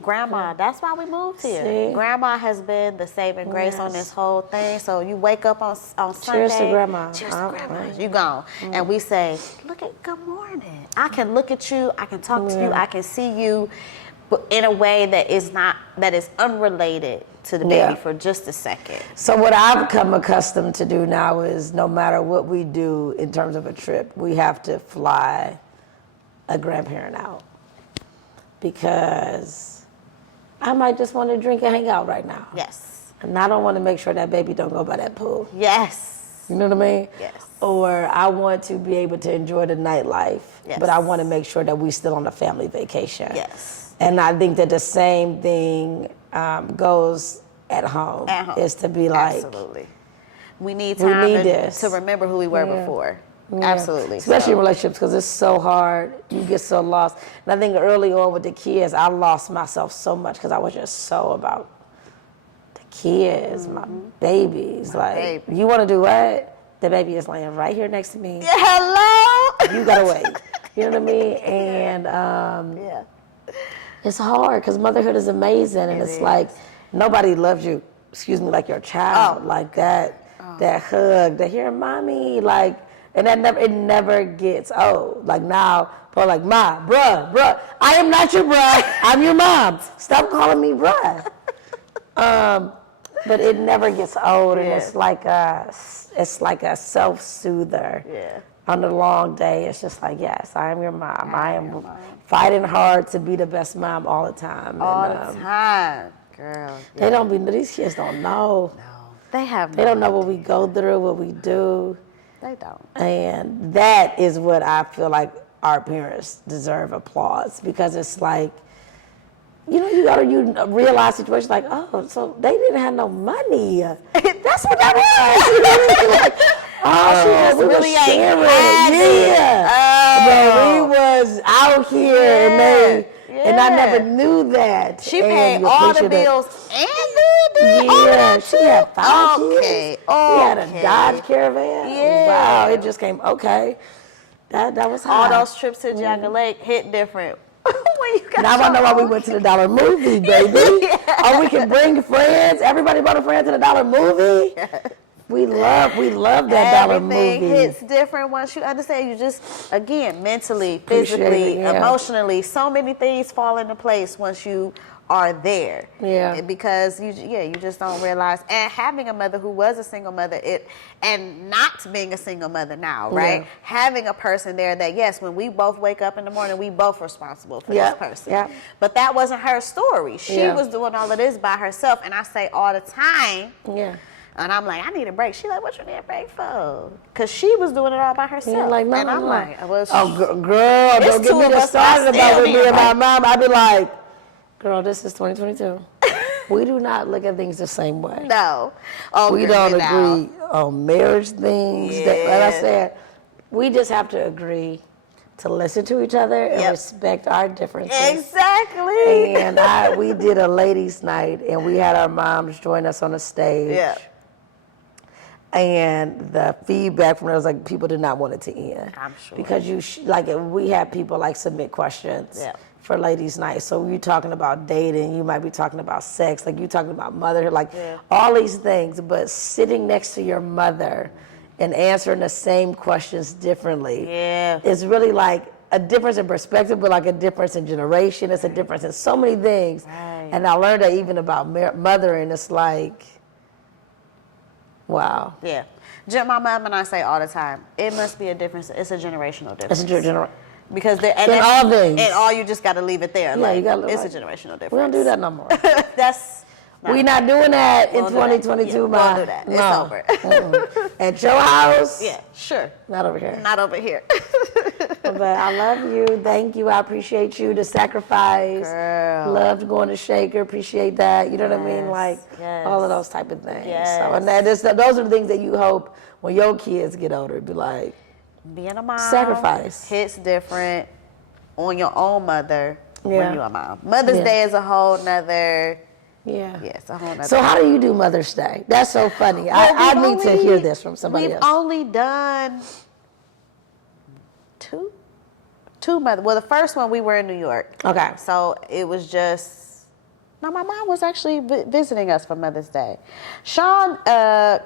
Grandma, that's why we moved here. See? Grandma has been the saving grace on this whole thing. So you wake up on Sunday. Cheers to grandma. Cheers to grandma. You gone. And we say, good morning. I can look at you. I can talk to you. I can see you, but in a way that is unrelated to the baby for just a second. So what I've become accustomed to do now is no matter what we do in terms of a trip, we have to fly a grandparent out. Because I might just want to drink and hang out right now. Yes. And I don't want to make sure that baby don't go by that pool. Yes. You know what I mean? Yes. Or I want to be able to enjoy the nightlife, but I want to make sure that we still on a family vacation. Yes. And I think that the same thing goes at home. Is to be like, absolutely. We need time to remember who we were before. Yeah. Absolutely. Especially in relationships, because it's so hard. You get so lost. And I think early on with the kids, I lost myself so much because I was just so about the kids, my babies. You want to do what? The baby is laying right here next to me. Yeah, hello. You got to wait. You know what I mean? And it's hard because motherhood is amazing. And it's like nobody loves you, like your child. Like that hug, to hear mommy, and it never gets old. Like now, people are like, ma, bruh, I am not your bruh, I'm your mom. Stop calling me bruh. But it never gets old, and it's like a self-soother. Yeah. On the long day, it's just like, yes, I am your mom. I am fighting hard to be the best mom all the time. All the time, girl. Yeah. These kids don't know. No, they have. They don't know what we go through, what we do. They don't. And that is what I feel like our parents deserve applause, because it's like, you realize situations like, oh, so they didn't have no money. That's what that was. She just really ain't had it. We was out here and I never knew that. She paid all the bills and she had 5 kids. She had a Dodge Caravan. Yeah. Wow, it just came, that was high. All those trips to Jagger Lake hit different. Now I know why we went to the dollar movie, baby. Or we can bring friends. Everybody brought a friend to the dollar movie. We love that dollar movie. Everything hits different once you understand. You just, again, mentally, physically, emotionally, so many things fall into place once you are there. Yeah. Because you just don't realize. And having a mother who was a single mother, and not being a single mother now, right? Yeah. Having a person there that, yes, when we both wake up in the morning, we both responsible for this person. Yeah. But that wasn't her story. She was doing all of this by herself. And I say all the time. Yeah. And I'm like, I need a break. She like, what you need a break for? Because she was doing it all by herself. Yeah, like, and I'm like, girl, don't get me started about me and my mom. I'd be like, girl, this is 2022. We do not look at things the same way. No. We don't agree on marriage things. Like I said, we just have to agree to listen to each other and respect our differences. Exactly. And we did a ladies' night, and we had our moms join us on the stage. Yeah. And the feedback from there was like people did not want it to end. I'm sure. Because we had people submit questions for ladies' night. So you're talking about dating, you might be talking about sex, you're talking about motherhood, all these things. But sitting next to your mother and answering the same questions differently is really a difference in perspective, but a difference in generation. It's a difference in so many things. Right. And I learned that even about mothering. It's wow. Yeah. My mom and I say all the time, it must be a difference. It's a generational difference. It's a generational. Because all things. And all you just got to leave it there. Yeah, you got to it's a generational difference. We don't do that no more. We're not doing that in 2022, ma. We'll do that. It's over. At your house? Yeah, sure. Not over here. Not over here. But I love you. Thank you. I appreciate you. The sacrifice. Girl. Loved going to Shaker. Appreciate that. You know what I mean? All of those type of things. Yes. So, and those are the things that you hope when your kids get older, be like, being a mom. Sacrifice. Hits different on your own mother when you're a mom. Mother's Day is a whole nother. Yeah. Yes, a whole nother. So how do you do Mother's Day? That's so funny. Well, I need to hear this from somebody else. We've only done two Mother. Well, the first one we were in New York. Okay. So it was just. No, my mom was actually visiting us for Mother's Day. Sean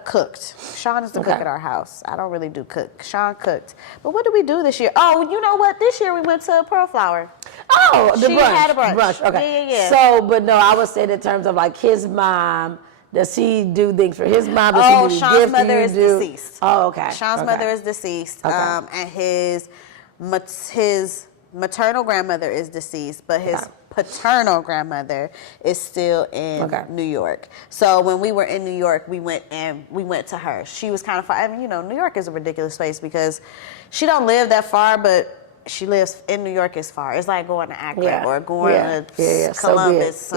cooked. Sean is the cook at our house. I don't really do cook. Sean cooked. But what did we do this year? Oh, you know what? This year we went to Pearl Flower. Oh, the she brunch. Had a brunch. Okay. Yeah. So, but no, I was saying in terms of his mom. Does he do things for his mom? Does he do Sean's mother is deceased. Oh, okay. Sean's mother is deceased. Okay. And his maternal grandmother is deceased, but his paternal grandmother is still in New York. So when we were in New York, we went to her. She was kind of far. I mean, New York is a ridiculous place because she don't live that far, but she lives in New York is far. It's like going to Akron or going to Columbus.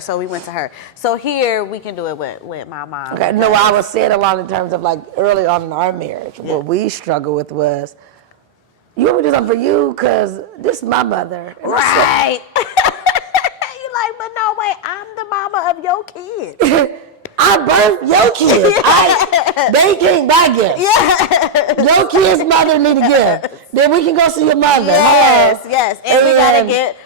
So we went to her. So here we can do it with my mom. Okay. No, I was saying a lot in terms of like early on in our marriage. Yeah. What we struggled with was, you want me to do something for you? Because this is my mother. Right. You're like, but no, wait, I'm the mama of your kids. I birthed your kids. They can't buy gifts. Yeah. Your kid's mother need a gift. Then we can go see your mother. Yes. And we gotta get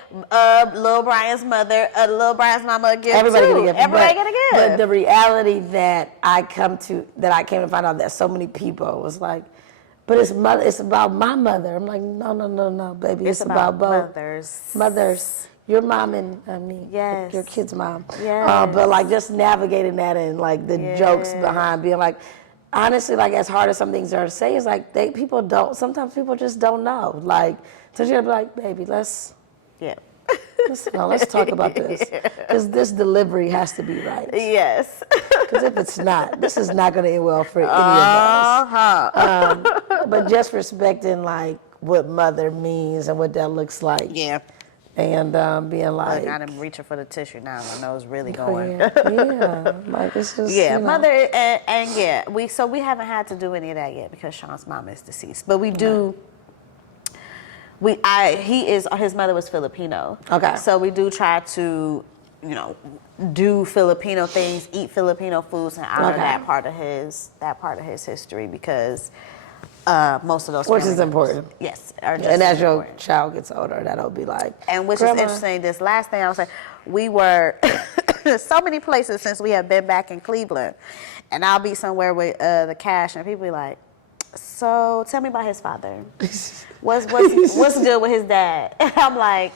Lil Brian's mother, Lil Brian's mama a gift Everybody too. Get a gift. Everybody get a gift. But the reality that I came to find out that so many people was like, but it's about my mother. I'm like, no, baby. It's about both. Mothers. Your mom and me. Yes. Your kid's mom. Yes. But like just navigating that and like the jokes behind being like, honestly, like as hard as some things are to say, is like sometimes people just don't know. Like, so you're gonna be like, baby, let's talk about this. Because this delivery has to be right. Yes. Because if it's not, this is not gonna end well for any of us. But just respecting like what mother means and what that looks like. Yeah. And being like, look, I'm reaching for the tissue now. My nose really going. Like it's just mother and we haven't had to do any of that yet because Sean's mom is deceased. But we do. His mother was Filipino. Okay. So we do try to, do Filipino things, eat Filipino foods, and honor that part of his history because. Most of those, which is important. Yes, and as your child gets older, that'll be like. And which Grandma. is interesting. This last thing I was saying, we were so many places since we have been back in Cleveland, and I'll be somewhere with the cash, and people be like, "So tell me about his father. What's good with his dad?" And I'm like,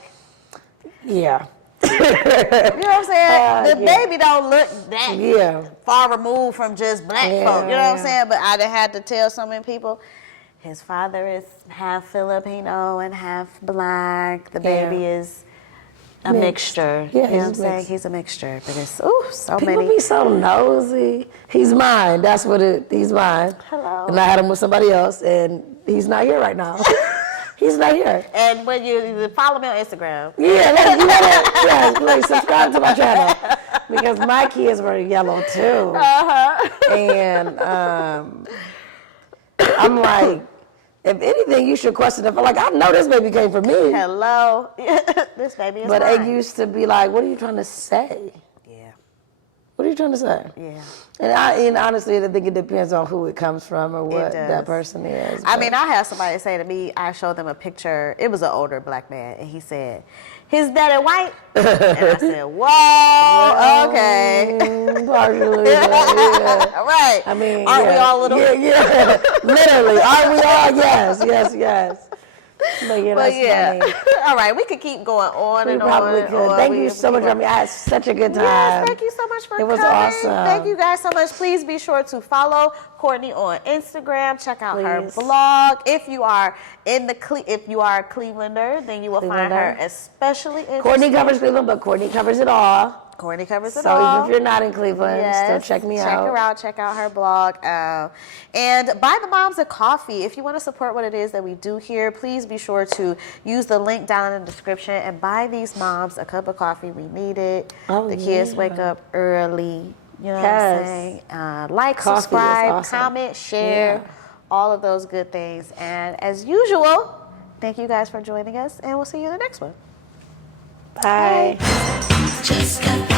yeah. You know what I'm saying? The baby don't look that far removed from just black folk. You know what I'm saying? But I done had to tell so many people, his father is half Filipino and half black. The baby is a mixture. Yeah, you know what I'm saying? He's a mixture. But it's so people many. Be so nosy. He's mine. That's what he's mine. Hello. And I had him with somebody else, and he's not here right now. He's not here. And when you follow me on Instagram. Yeah, like subscribe to my channel. Because my kids were yellow too. And I'm like, if anything, you should question it. Like, I know this baby came from me. Hello. This baby is But mine. it used to be like, what are you trying to say? Yeah. What are you trying to say? Yeah. And honestly, I think it depends on who it comes from or what that person is. I mean, I had somebody say to me, I showed them a picture. It was an older black man, and he said, "His daddy white?" And I said, "Whoa, okay." Partially, yeah. Right. I mean, aren't we all little? Yeah. Literally, aren't we all? Yes. But that's funny. All right, we could keep going on and probably on. Could. Thank you so much, Rami. I had such a good time. Yes, thank you so much for coming. It was awesome. Thank you guys so much. Please be sure to follow Courtney on Instagram. Check out her blog. If you are a Clevelander, then you will find her especially interesting. Courtney covers Cleveland, but Courtney covers it all. Courtney covers it all. So even if you're not in Cleveland, still check me out. Check her out. Check out her blog. And buy the moms a coffee. If you want to support what it is that we do here, please be sure to use the link down in the description and buy these moms a cup of coffee. We need it. The kids wake up early. You know what I'm saying? Like, coffee, subscribe, comment, share, all of those good things. And as usual, thank you guys for joining us, and we'll see you in the next one. Bye. Just got